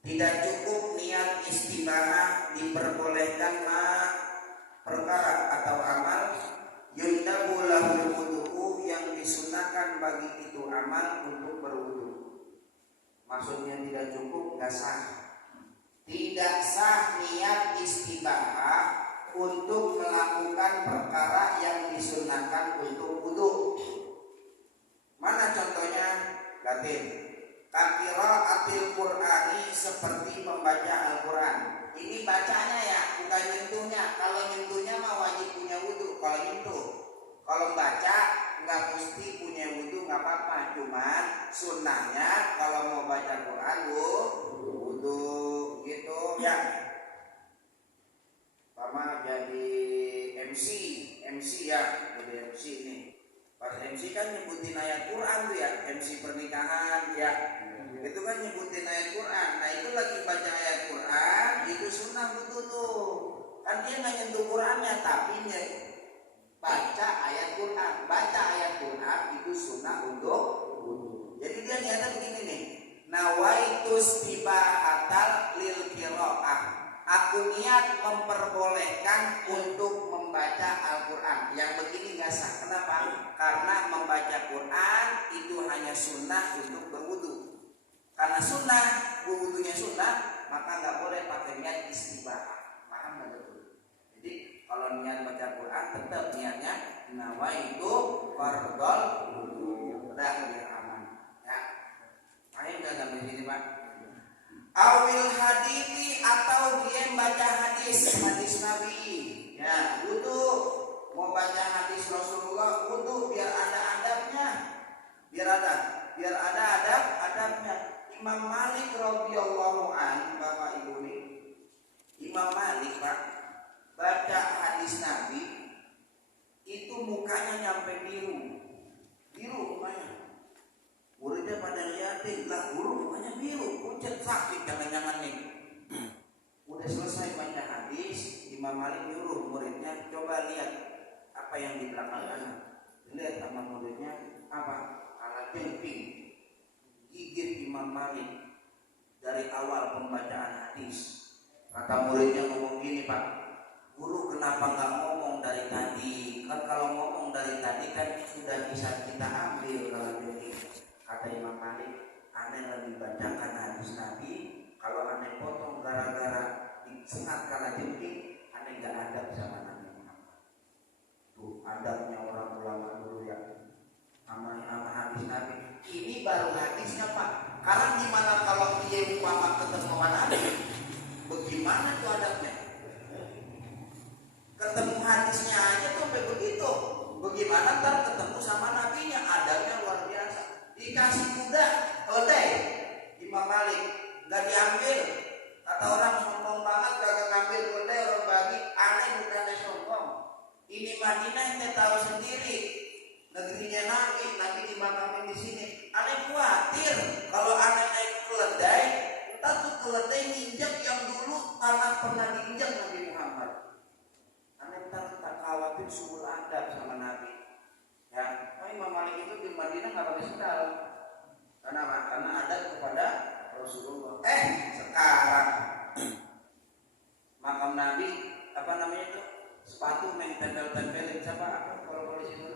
Tidak cukup niat istimahah diperbolehkan perkara atau amal yundaku lahul wudu'u yang disunahkan bagi itu amal untuk berwudu. Maksudnya tidak cukup, nggak sah. Tidak sah niat istibahah untuk melakukan perkara yang disunahkan untuk wudu. Mana contohnya? Latin. Qiraatil Qur'ani, seperti membaca Al-Quran. Ini bacanya ya, bukan nyentuhnya. Kalau nyentuhnya mah wajib punya wudu. Kalau nyentuh, kalau baca nggak mesti punya wudu, nggak apa-apa. Cuman sunnahnya kalau mau baca Quran wudu gitu ya. Sama jadi MC ya, jadi MC ini. Pas MC kan nyebutin ayat Quran tuh ya, MC pernikahan ya. Itu kan nyebutin ayat Quran. Nah itu lagi baca ayat Quran, itu sunnah wudu tuh. Kan dia nggak nyentuh Qurannya, tapi baca ayat Quran. Baca ayat Quran itu sunnah untuk wudu. Jadi dia niatnya begini nih. Nawaitus tibahatal lil qiraah. Aku niat memperbolehkan untuk membaca Al-Quran. biasa. Kenapa? Karena membaca Quran itu hanya sunnah untuk berwudu. Karena sunnah, berwudunya sunnah, maka nggak boleh pakai niat istibahah. Paham nggak betul? Jadi kalau niat baca Quran tetap niatnya nawaitu fardhol wudu. Udah biar aman. Ya. Paham nggak sampai sini Pak? Awil hadithi atau dia baca hadis Nabi. Ya, wudu. Mau baca hadis Rasulullah wudu biar ada adabnya. Biar ada adabnya. Imam Malik radhiyallahu an, Bapak Ibu nih. Imam Malik Pak baca hadis Nabi itu mukanya nyampe biru mukanya. Muridnya pada liatin, lah guru mukanya biru, pucat sakit jangan-jangan nih. Udah selesai baca hadis, Imam Malik nyuruh muridnya coba lihat apa yang di belakang kanan. Lihat sama muridnya apa? Alat jengking. Gigit Imam Malik dari awal pembacaan hadis. Kata muridnya ngomong gini, Pak, guru kenapa nggak ngomong dari tadi? Kan kalau ngomong dari tadi kan sudah bisa kita ambil kalau jengking. Kata Imam Malik, aneh lebih bacakan hadis Nabi. Kalau aneh potong gara-gara disengat kala jengking, aneh nggak adab sama Nabi Muhammad. Tuh adabnya orang ulama dulu ya, sama hadis Nabi. Ini baru hadisnya Pak. Karena gimana kalau dia umpama ketemu Nabi, bagaimana tuh adabnya? Ketemu hadisnya aja tuh sampai begitu. Bagaimana ntar ketemu sama nabinya? Adabnya luar biasa. Dikasih kuda, keledai, Imam Malik nggak diambil. Kata orang sombong banget kagak ngambil keledai, orang bagi. Aneh bukan sombong. Ini Madinah ente tahu sendiri. Negerinya Nabi dimakamin di sini. Aneh khawatir kalau aneh naik keledai, entar tuh keledai nginjak yang dulu tanah pernah diinjak Nabi Muhammad. Aneh entar tak khawatir suul adab sama Nabi. Ya, Imam Malik itu di Madinah nggak pakai sendal. Karena ada kepada Rasulullah. Sekarang makam Nabi apa namanya itu? Sepatu main tempel-tempelin siapa? Apa kalau polisi itu?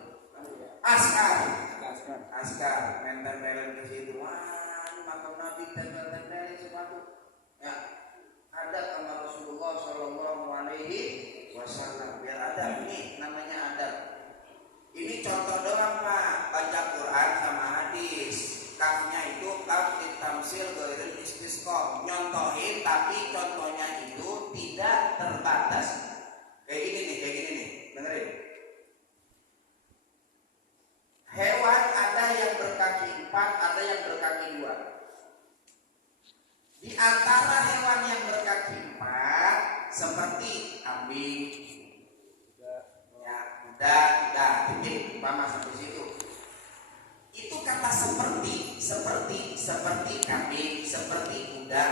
Askar main tempelin ke situ. Wah, ini makam Nabi tempel-tempelin sepatu. Ya, ada sama Rasulullah Shallallahu Alaihi Wasallam. Biar ada ini namanya adab. Ini contoh doang Pak, baca Quran sama hadis. Kafnya itu kaf tamsil ghairil istisqa. Nyontohin tapi contohnya itu tidak terbatas. Kayak gini nih, dengerin. Hewan ada yang berkaki 4, ada yang berkaki 2. Di antara hewan yang berkaki 4 seperti kambing, kuda, titik, umpama sampai situ. Itu kata seperti kambing, seperti kuda.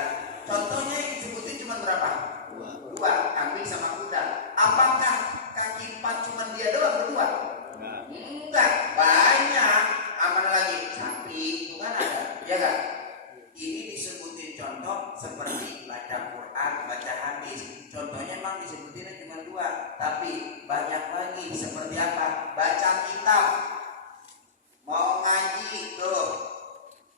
Contohnya yang disebutin cuma berapa? 2, kambing sama kuda. Apakah kaki 4 cuma dia doang berdua? Enggak, banyak. Aman lagi, sapi itu kan ada, ya kan? Ini disebutin contoh seperti baca Quran, baca hadis. Contohnya memang disebutinnya cuma 2, tapi banyak lagi. Seperti apa? Baca kitab. Mau ngaji tuh.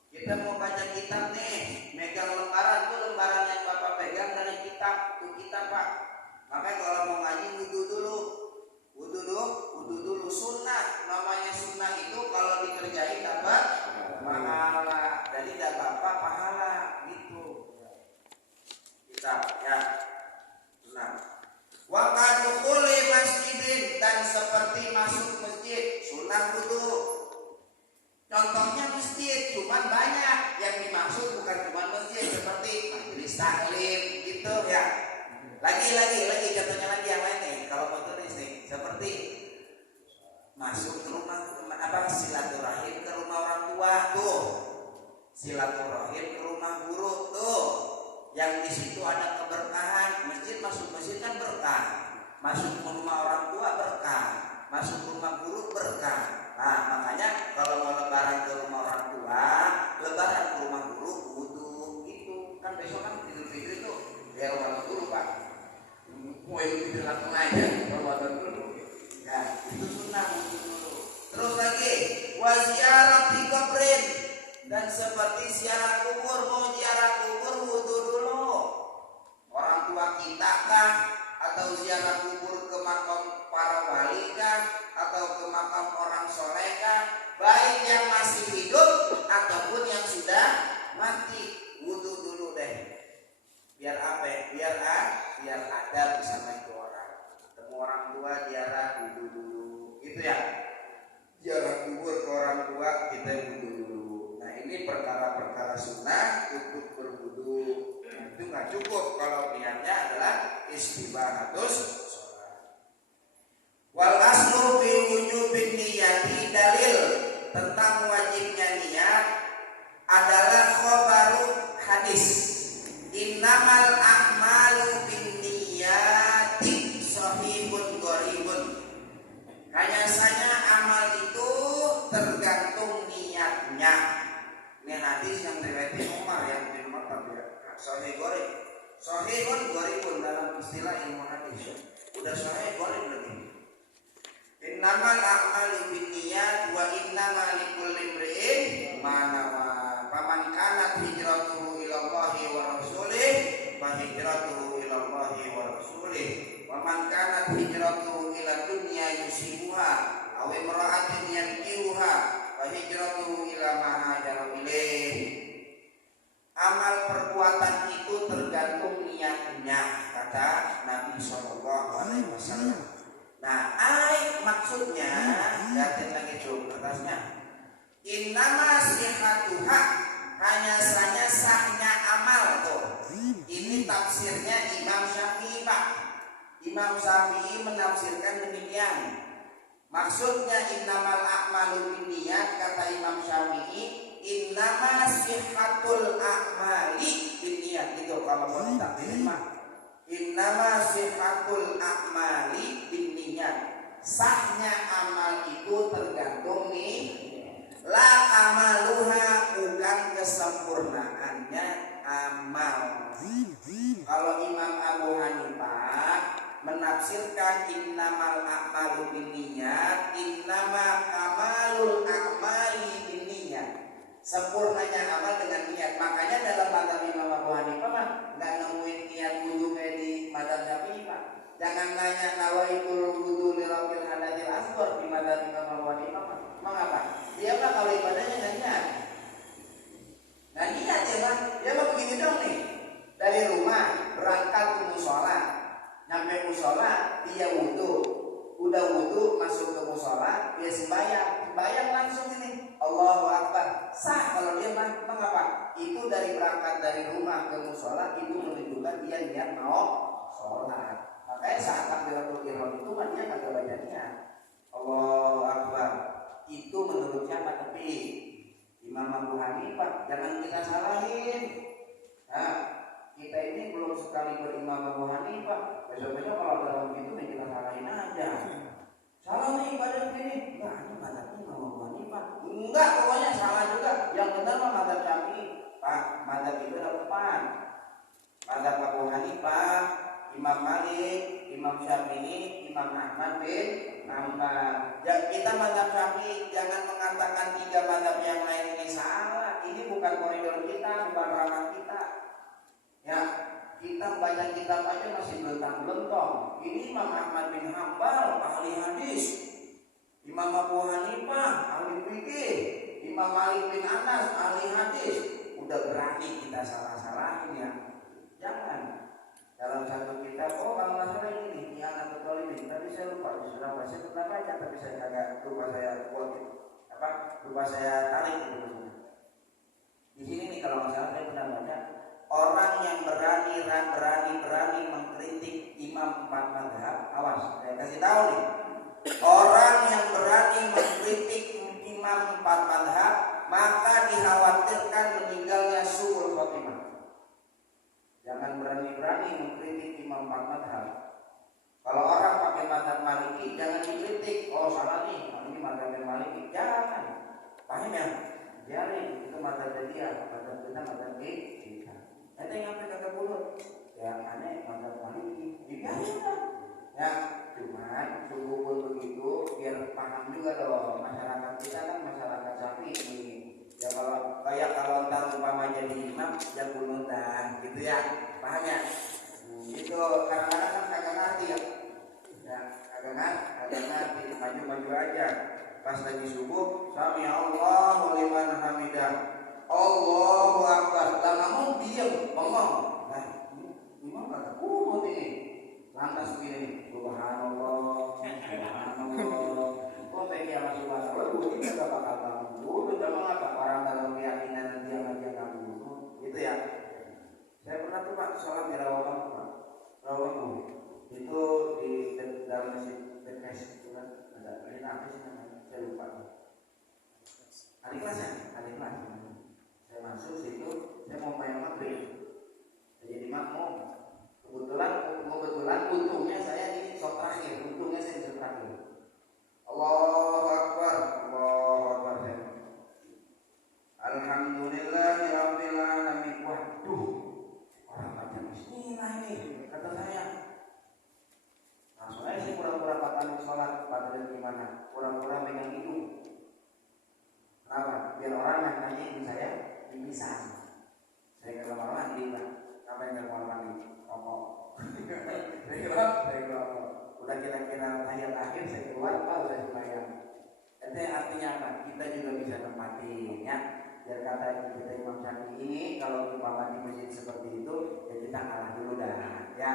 Kita mau baca kitab nih, megang lembaran tuh, lembaran yang Bapak pegang dari kitab, tuh kitab Pak. Makanya kalau mau ngaji wudu dulu. Sunnah, namanya sunnah itu kalau dikerjain dapat pahala. Jadi dapat apa? Pahala gitu. Kitab ya. Sunnah. Wa qadukhuli masjidin, dan seperti masuk masjid, sunnah wudu. Contohnya masjid, cuman banyak yang dimaksud bukan cuma masjid, seperti majelis taklim gitu ya. Lagi contohnya lagi yang lain nih. Kalau mau tulis nih, seperti masuk ke rumah silaturahim ke rumah orang tua tuh, silaturahim ke rumah guru tuh, yang di situ ada keberkahan. Masuk masjid kan berkah, masuk ke rumah orang tua berkah, masuk ke rumah guru berkah. Nah makanya kalau mau lebaran ke rumah orang tua, lebaran ke rumah guru wudu gitu kan. Besok kan Idul Fitri tuh ya rumah guru Pak, mau Idul Fitri langsung aja Ramadan dulu ya, itu sunnah. wa ziyarati qabrin, dan seperti ziarah kubur. Mau ziarah kubur wudu dulu. Orang tua kita kah, atau ziarah kubur ke makam para wali kah, atau ke makam orang soleh kah, baik yang masih hidup ataupun yang sudah mati, wudu dulu deh. Biar apa? Biar ada bersama itu orang. Ketemu orang tua ziarah wudu dulu, gitu ya. Ziarah kubur ke orang tua kita wudu dulu. Nah ini perkara-perkara sunnah untuk berwudu. Nah, itu nggak cukup kalau niatnya adalah istibahatus sholat. Wal aslu fi wujubin niyati, dalil tentang wajibnya niat adalah khobaru hadis. Innamal a'malu binniyati shahihun gharibun. Hanya saja amal itu tergantung niatnya. Ini hadis yang riwayatnya Umar yang bin Khattab ya. Sahih gharib. Sahihun gharibun dalam istilah ilmu hadis. Udah sahih gharib lagi. Innamal a'malu binniyat wa innamal likulli imri'in ma nawa. Faman kanat hijratuhu ila Allahi wa rasulih fa hijratuhu ila Allahi wa rasulih. Wa man kanat hijratuhu ila dunya yusibuha aw imra'atin yankihuha fa hijratuhu ila ma hajara ilaih. Amal perbuatan itu tergantung niatnya, kata Nabi sallallahu alaihi wasallam. Nah, maksudnya lihatin lagi tuh atasnya. Innama sihatuha, hanya saja sahnya amal tuh. Ini tafsirnya Imam Syafi'i Pak. Imam Syafi'i menafsirkan demikian. Maksudnya innamal a'malu binniyat, kata Imam Syafi'i, innama sihatul a'mali binniyat. Itu kalau mau ditakdirin mah. Innama sihatul a'mali binniyat. Sahnya amal itu tergantung nih. La amaluha, bukan kesempurnaannya amal. Kalau Imam Abu Hanifah menafsirkan innamal a'malu binniyat, innama kamalul a'mali binniyat. Sempurnanya amal dengan niat. Makanya dalam mazhab Imam Abu Hanifah mah enggak nemuin niat wudu kayak di mazhab Syafi'i Pak. Jangan nanya nawaitul wudu li rabbil hadatil asghar di mazhab Imam Abu Hanifah mah. Mengapa? Dia mah kalau ibadahnya enggak niat. Nah niat ya Pak. Dia mah begini dong nih. Dari rumah berangkat ke mushola. Nyampe mushola dia wudu. Udah wudu masuk ke mushola, dia sembahyang langsung ini. Allahu Akbar. Sah kalau dia mah. Mengapa? Itu dari berangkat dari rumah ke mushola itu menunjukkan dia niat mau sholat. Makanya saat takbiratul ihram itu mah dia kagak baca niat. Allahu Akbar. Itu menurut siapa? Tapi Imam Abu Hanifah. Jangan kita salahin. Nah, kita ini belum sekali berimam Abu Hanifah. Besok-besok kalau dalam itu kita salahin aja. Salah nih ibadah begini. Enggak, ini mazhabnya Imam Abu Hanifah. Enggak, pokoknya salah juga. Yang benar mah mazhab Syafi'i. Pak, mazhab itu ada empat. Mazhab Abu Hanifah, Imam Malik, Imam Syafi'i, Imam Ahmad bin Hanbal. Ya, kita mazhab Syafi'i, jangan mengatakan tiga mazhab yang lain ini salah. Ini bukan koridor kita, bukan ranah kita. Ya, kita baca kitab aja masih belentang-belentong. Ini Imam Ahmad bin Hanbal, ahli hadis. Imam Abu Hanifah, ahli fikih. Imam Malik bin Anas, ahli hadis. Udah berani kita salah-salahin ya. Jangan. Dalam satu kitab, oh kalau masalah ini, anak betul ini. Tapi saya lupa, saya pernah baca, tapi saya agak lupa saya buat itu. Lupa saya tarik itu. Di sini nih kalau masalah saya pernah baca. Orang yang berani mengkritik imam empat mazhab, awas, saya kasih tahu nih. Orang yang berani mengkritik imam empat mazhab, maka dikhawatirkan meninggalnya suul khotimah. Jangan berani-berani mengkritik imam empat mazhab. Kalau orang pakai mazhab Maliki, jangan dikritik. Oh salah nih, ini mazhab Maliki. Jangan. Paham ya? Biarin, itu mazhab dia, mazhab kita, mazhab kita. Ada yang sampai kata bulut, yang aneh mazhab Maliki, dibiarin kan? Ya, cuman sungguh pun begitu, biar paham juga dong masyarakat kita kan masyarakat ini ya kalau entar umpama jadi imam ya kunutan gitu ya, paham ya? Itu kadang-kadang kan kagak ngerti ya kagak ngerti, maju aja pas lagi subuh sami Allahu liman hamidah Allahu akbar, lah ngomong diam ngomong, nah imam kagak kunut ini lantas begini subhanallah kok kayak masuk kalau ini nggak bakal bangun dulu, memang apa orang dalam keyakinan dia nggak bangun gitu ya. Saya pernah tuh Pak sholat di Rawamangun itu di dalam masjid PKS itu kan ada apa sih namanya saya lupa. Adik kelas. Saya masuk situ, saya mau main maghrib, jadi makmum. Kebetulan untungnya saya di shot terakhir, Allahu Akbar. Alhamdulillahirabbil alamin. Waduh, orang baca bismillah nih, kata saya. Langsung aja saya pura-pura batalin sholat, batalin gimana? Pura-pura megang hidung. Kenapa? Biar orang yang nanya itu saya dipisah. Saya ke kamar mandi, Pak. Ngapain ke kamar mandi? Rokok. Saya kira udah kira-kira tahiyat akhir saya keluar, Pak, udah sembahyang. Itu artinya apa? Kita juga bisa nempatin ya. Biar kata kita Imam Syafi'i ini kalau umpama di masjid seperti itu ya kita ngalah dulu dah ya,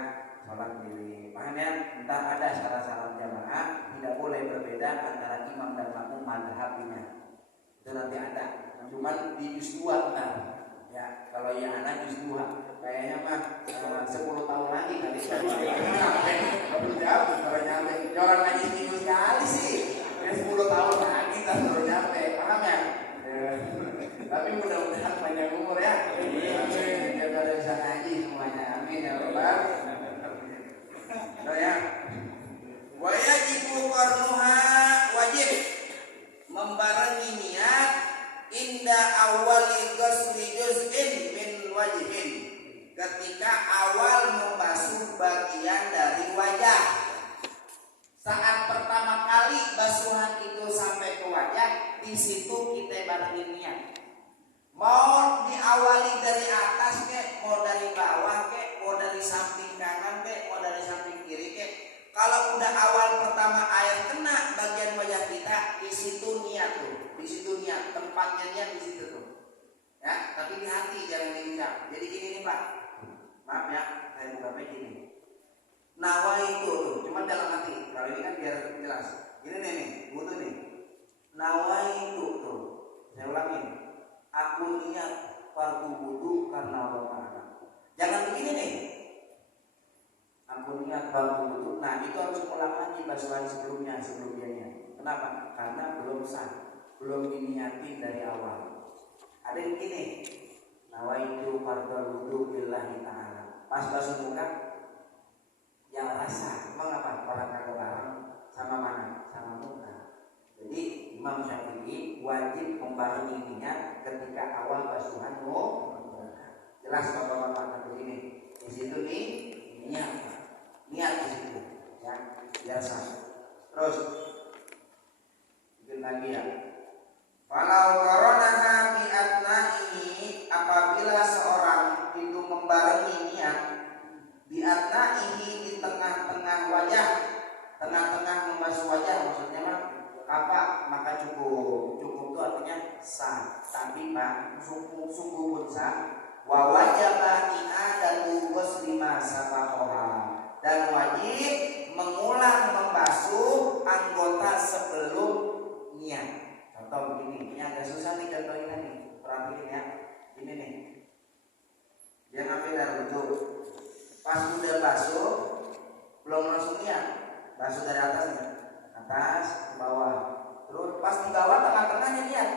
sholat diri. Paham ya? Entar ada salah jamaah tidak boleh berbeda antara imam dan makmum mazhabnya. Itu nanti ada. Cuman di juz 2 entar. Ya, kalau ya anak juz 2 kayaknya mah 10 tahun lagi kali baru jauh kalau nyampe. Orang ngaji seminggu sekali sih. Ya 10 tahun lagi kita baru nyampe. Paham ya? Tapi mudah-mudahan panjang umur ya. Amin. Biar pada bisa ngaji semuanya. Amin ya Rabbal. Ya. Wa yajibu qarnuha, wajib membarengi niat inda awali ghusli juz'in min wajhin, ketika awal membasuh bagian dari wajah. Saat pertama kali basuhan itu sampai ke wajah, di situ kita barengin niat. Mau diawali dari atas kek, mau dari bawah kek, mau dari samping kanan kek, mau dari samping kiri kek. Kalau udah awal pertama air kena bagian wajah kita, di situ niat tuh, di situ niat, tempatnya niat di situ tuh. Ya, tapi di hati jangan diucap. Jadi gini nih Pak, maaf ya, saya buka page ini. Nawa itu tuh, cuma dalam hati. Kalau ini kan biar jelas. Ini nih, wudu nih. Nawa itu tuh, saya ulangin. Aku niat fardu wudu karena Allah Ta'ala. Jangan begini nih. Aku niat fardu wudu. Nah, itu harus ulang lagi basuhan sebelumnya. Kenapa? Karena belum sah, belum diniatin dari awal. Ada yang begini. Nawaitu fardu wudu billahi ta'ala. Pas basuh muka yang rasa, emang apa? Orang kagak bareng sama mana? Sama muka. Jadi Imam Syafi'i wajib membarengi niat ketika awal basuhan muka. Jelas bapak-bapak begini. Di situ nih niat di situ, ya biasa. Terus bikin lagi ya. Walau koronaha bi atna'ihi, apabila seorang itu membarengi niat bi atna'ihi di tengah-tengah wajah, tengah-tengah membasuh wajah, maksudnya mah apa? Maka cukup itu artinya sah. Tapi Pak, sungguh pun sah. Wa wajaba i'adatu ghusli ma sabaqaha, dan wajib mengulang membasuh anggota sebelum niat. Contoh begini, ini agak susah nih contohnya nih, perhatiin ya. Ini nih, dia ngambil dari wudhu, pas udah basuh, belum langsung niat, basuh dari atasnya, atas ke bawah, terus pas di bawah tengah-tengahnya niat.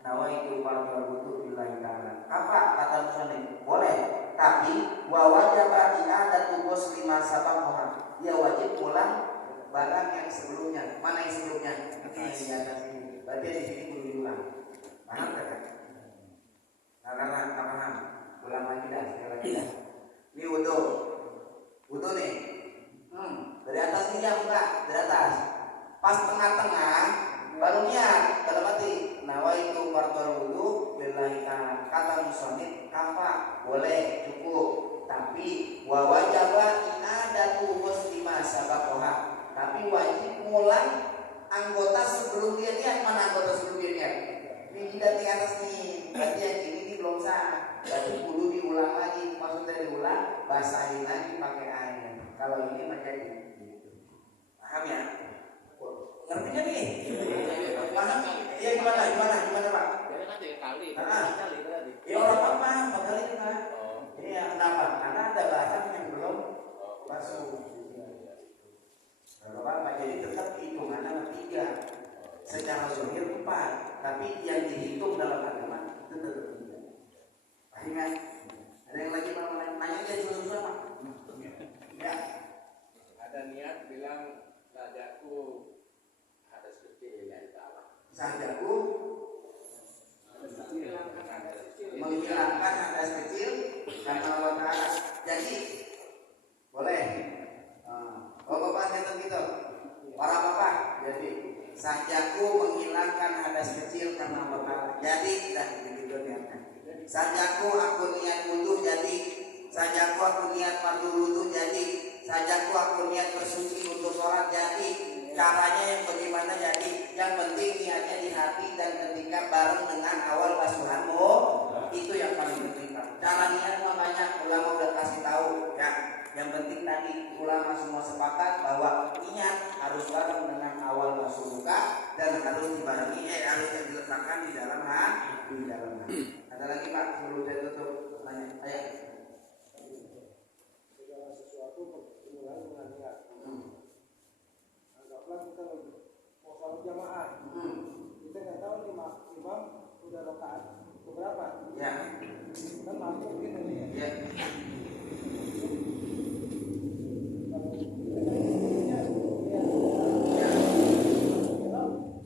Nawaitu fardu wudu billahi ta'ala. Apa kata musannif? Boleh, tapi wa wajaba i'adatu ghusli ma sabaqaha. Dia wajib ulang barang yang sebelumnya. Mana yang sebelumnya? Ini yang di atas ini. Berarti di sini perlu diulang. Paham tak? Nah, karena tak paham, ulang lagi dah, sekali lagi dah. Ini wudu nih. Dari atas ini ya buka, dari atas. Pas tengah-tengah baru niat dalam hati. Nawaitu boleh cukup, tapi wa wajaba i'adatu muslima sabakoha, tapi wajib ngulang anggota sebelum dia niat. Mana anggota sebelum dia niat? Ini tidak di atas nih, berarti yang ini belum sah, berarti kudu diulang lagi. Maksudnya diulang, basahin lagi pakai air. Kalau ini menjadi paham ya? Ngertinya nih? Paham? Iya gimana Pak? Jadi nanti kali tadi. Ya orang apa? Bakal itu kan? Iya, kenapa? Karena ada bahan yang belum basuh. Kalau Bapak jadi tetap hitungan nama 3. Secara zahir 4, tapi yang dihitung dalam agama itu tetap 3. Paham kan? Ada yang lagi Pak nanya aja susah Pak? Ya. Ada niat bilang sajaku hadas kecil ya Allah. Sajaku menghilangkan hadas kecil karena Allah Ta'ala. Jadi boleh. Oh Bapak tetap gitu. Para Bapak, jadi sajaku menghilangkan hadas kecil karena Allah Ta'ala. Jadi dah begitu niatnya. Sajaku aku niat wudu jadi. Sajaku aku niat fardu wudu jadi. Sajaku aku niat bersuci untuk sholat jadi. Caranya yang bagaimana jadi. Yang penting niatnya di hati dan ketika bareng dengan awal basuhanmu, itu yang paling penting Pak. Cara niat mah banyak, ulama udah kasih tahu ya. Yang penting tadi ulama semua sepakat bahwa niat harus bareng dengan awal basuh muka dan harus dibarengi harus diletakkan di dalam hati. Ada lagi Pak sebelum saya tutup tanya. Ayo. Segala sesuatu dimulai dengan niat. Anggaplah kita mau sholat jamaah. Kita nggak tahu imam udah rakaat berapa. Ya. Kan masuk gitu nih. Ya.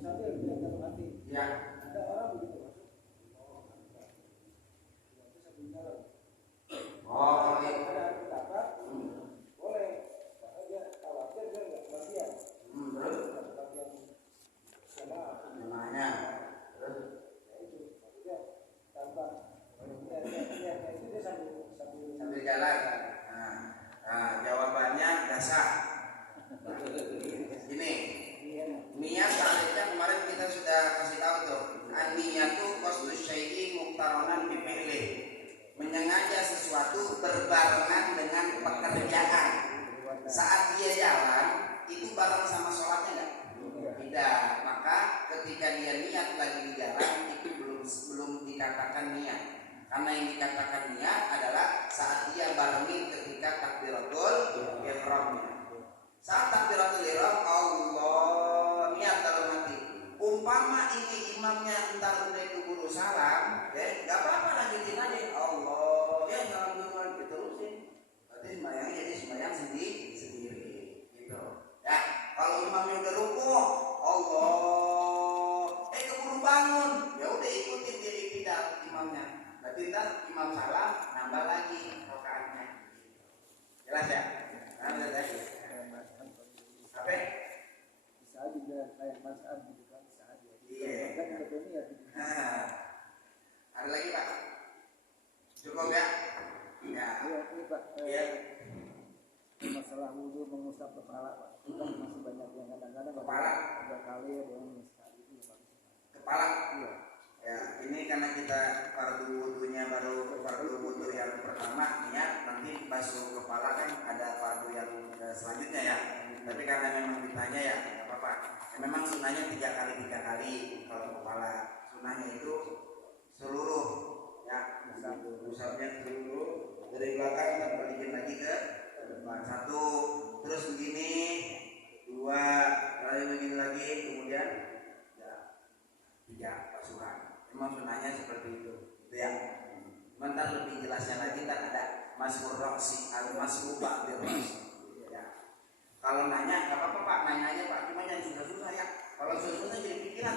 Sambil bilang dalam hati. Ya. Ada orang begitu masuk. Berarti sambil jalan. Oh, oke. Ada betapa boleh. Karena dia khawatir dia nggak kebagian. Terus Kebagian jamaah. namanya. Terus Ya itu maksudnya tanpa niatnya itu dia sambil jalan. Nah, jawabannya dasar. Ini niat tarifnya kemarin kita sudah kasih tahu tuh. An-niyatu qasdus syai'i muqtaronan bi fi'li. Menyengaja sesuatu berbarengan dengan pekerjaan. Saat dia jalan itu bareng sama sholatnya enggak? Tidak. Maka ketika dia niat lagi di jalan itu belum dikatakan niat. Karena yang dikatakan niat adalah saat dia barengi ketika takbiratul ihramnya. Saat takbiratul ihram Allah niat dalam hati. Umpama ini imamnya entar udah itu guru salam, nggak apa-apa lanjutin aja. Allah ya dalam dunia diterusin. Berarti sembahyang jadi sembahyang sendiri, gitu. Ya kalau imamnya udah rukuk, Allah keburu bangun, ya udah ikutin dia iktidal imamnya. Berarti ntar imam salam nambah lagi rakaatnya. Jelas ya? Nah, lagi. Apa? bisa juga kayak mazhab gitu kan bisa aja. Iya. Kan sebetulnya ya. Ada lagi Pak? Cukup ya? Ya. Iya ini Pak. Iya. Masalah wudhu mengusap kepala Pak. Kita masih banyak yang kadang-kadang Kepala. 3 kali ada yang sekali itu ya Pak. Kepala. Iya. Ya, ini karena kita fardu wudunya baru fardu wudu yang pertama niat, nanti basuh kepala kan ada fardu yang selanjutnya ya. Tapi karena memang ditanya ya nggak apa-apa. Ya, memang sunnahnya 3 kali kalau kepala. Sunnahnya itu seluruh ya, usapnya seluruh dari belakang dan balikin lagi ke depan. 1, terus begini, 2, lalu begini lagi, kemudian ya 3 basuhan. Memang sunnahnya seperti itu ya. Bentar lebih jelasnya lagi kan ada masmur roksi, al-masmur ba'dir roksi ya. Kalau nanya nggak apa-apa Pak, nanya aja Pak, cuma yang susah-susah ya. Kalau susah-susah jadi pikiran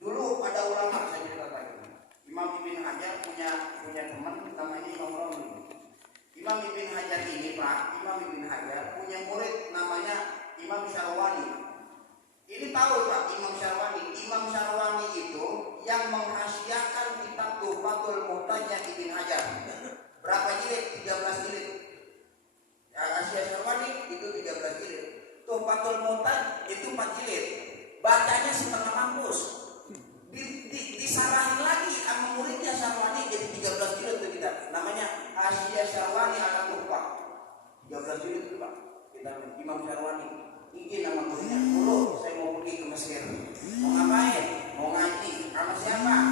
dulu ada ulama, saya cerita lagi. Imam Ibn Hajar punya teman namanya Imam Romli. Imam Ibn Hajar ini Pak, Imam Ibn Hajar punya murid namanya Imam Syarwani. Ini tahu Pak Imam Syarwani. Imam Syarwani itu yang menghasiakan kitab Tuhfatul Muhtaj Tuhfatul Mu'tad itu 4 jilid. Bacanya setengah mampus. Disarahin lagi sama muridnya Syarwani jadi 13 jilid itu kita. Namanya Hasyiah Syarwani ala Tuhfah. 13 jilid itu Pak. Kita Imam Syarwani. Izin sama muridnya, "Guru, saya mau pergi ke Mesir. Mau ngapain? Mau ngaji. Sama siapa?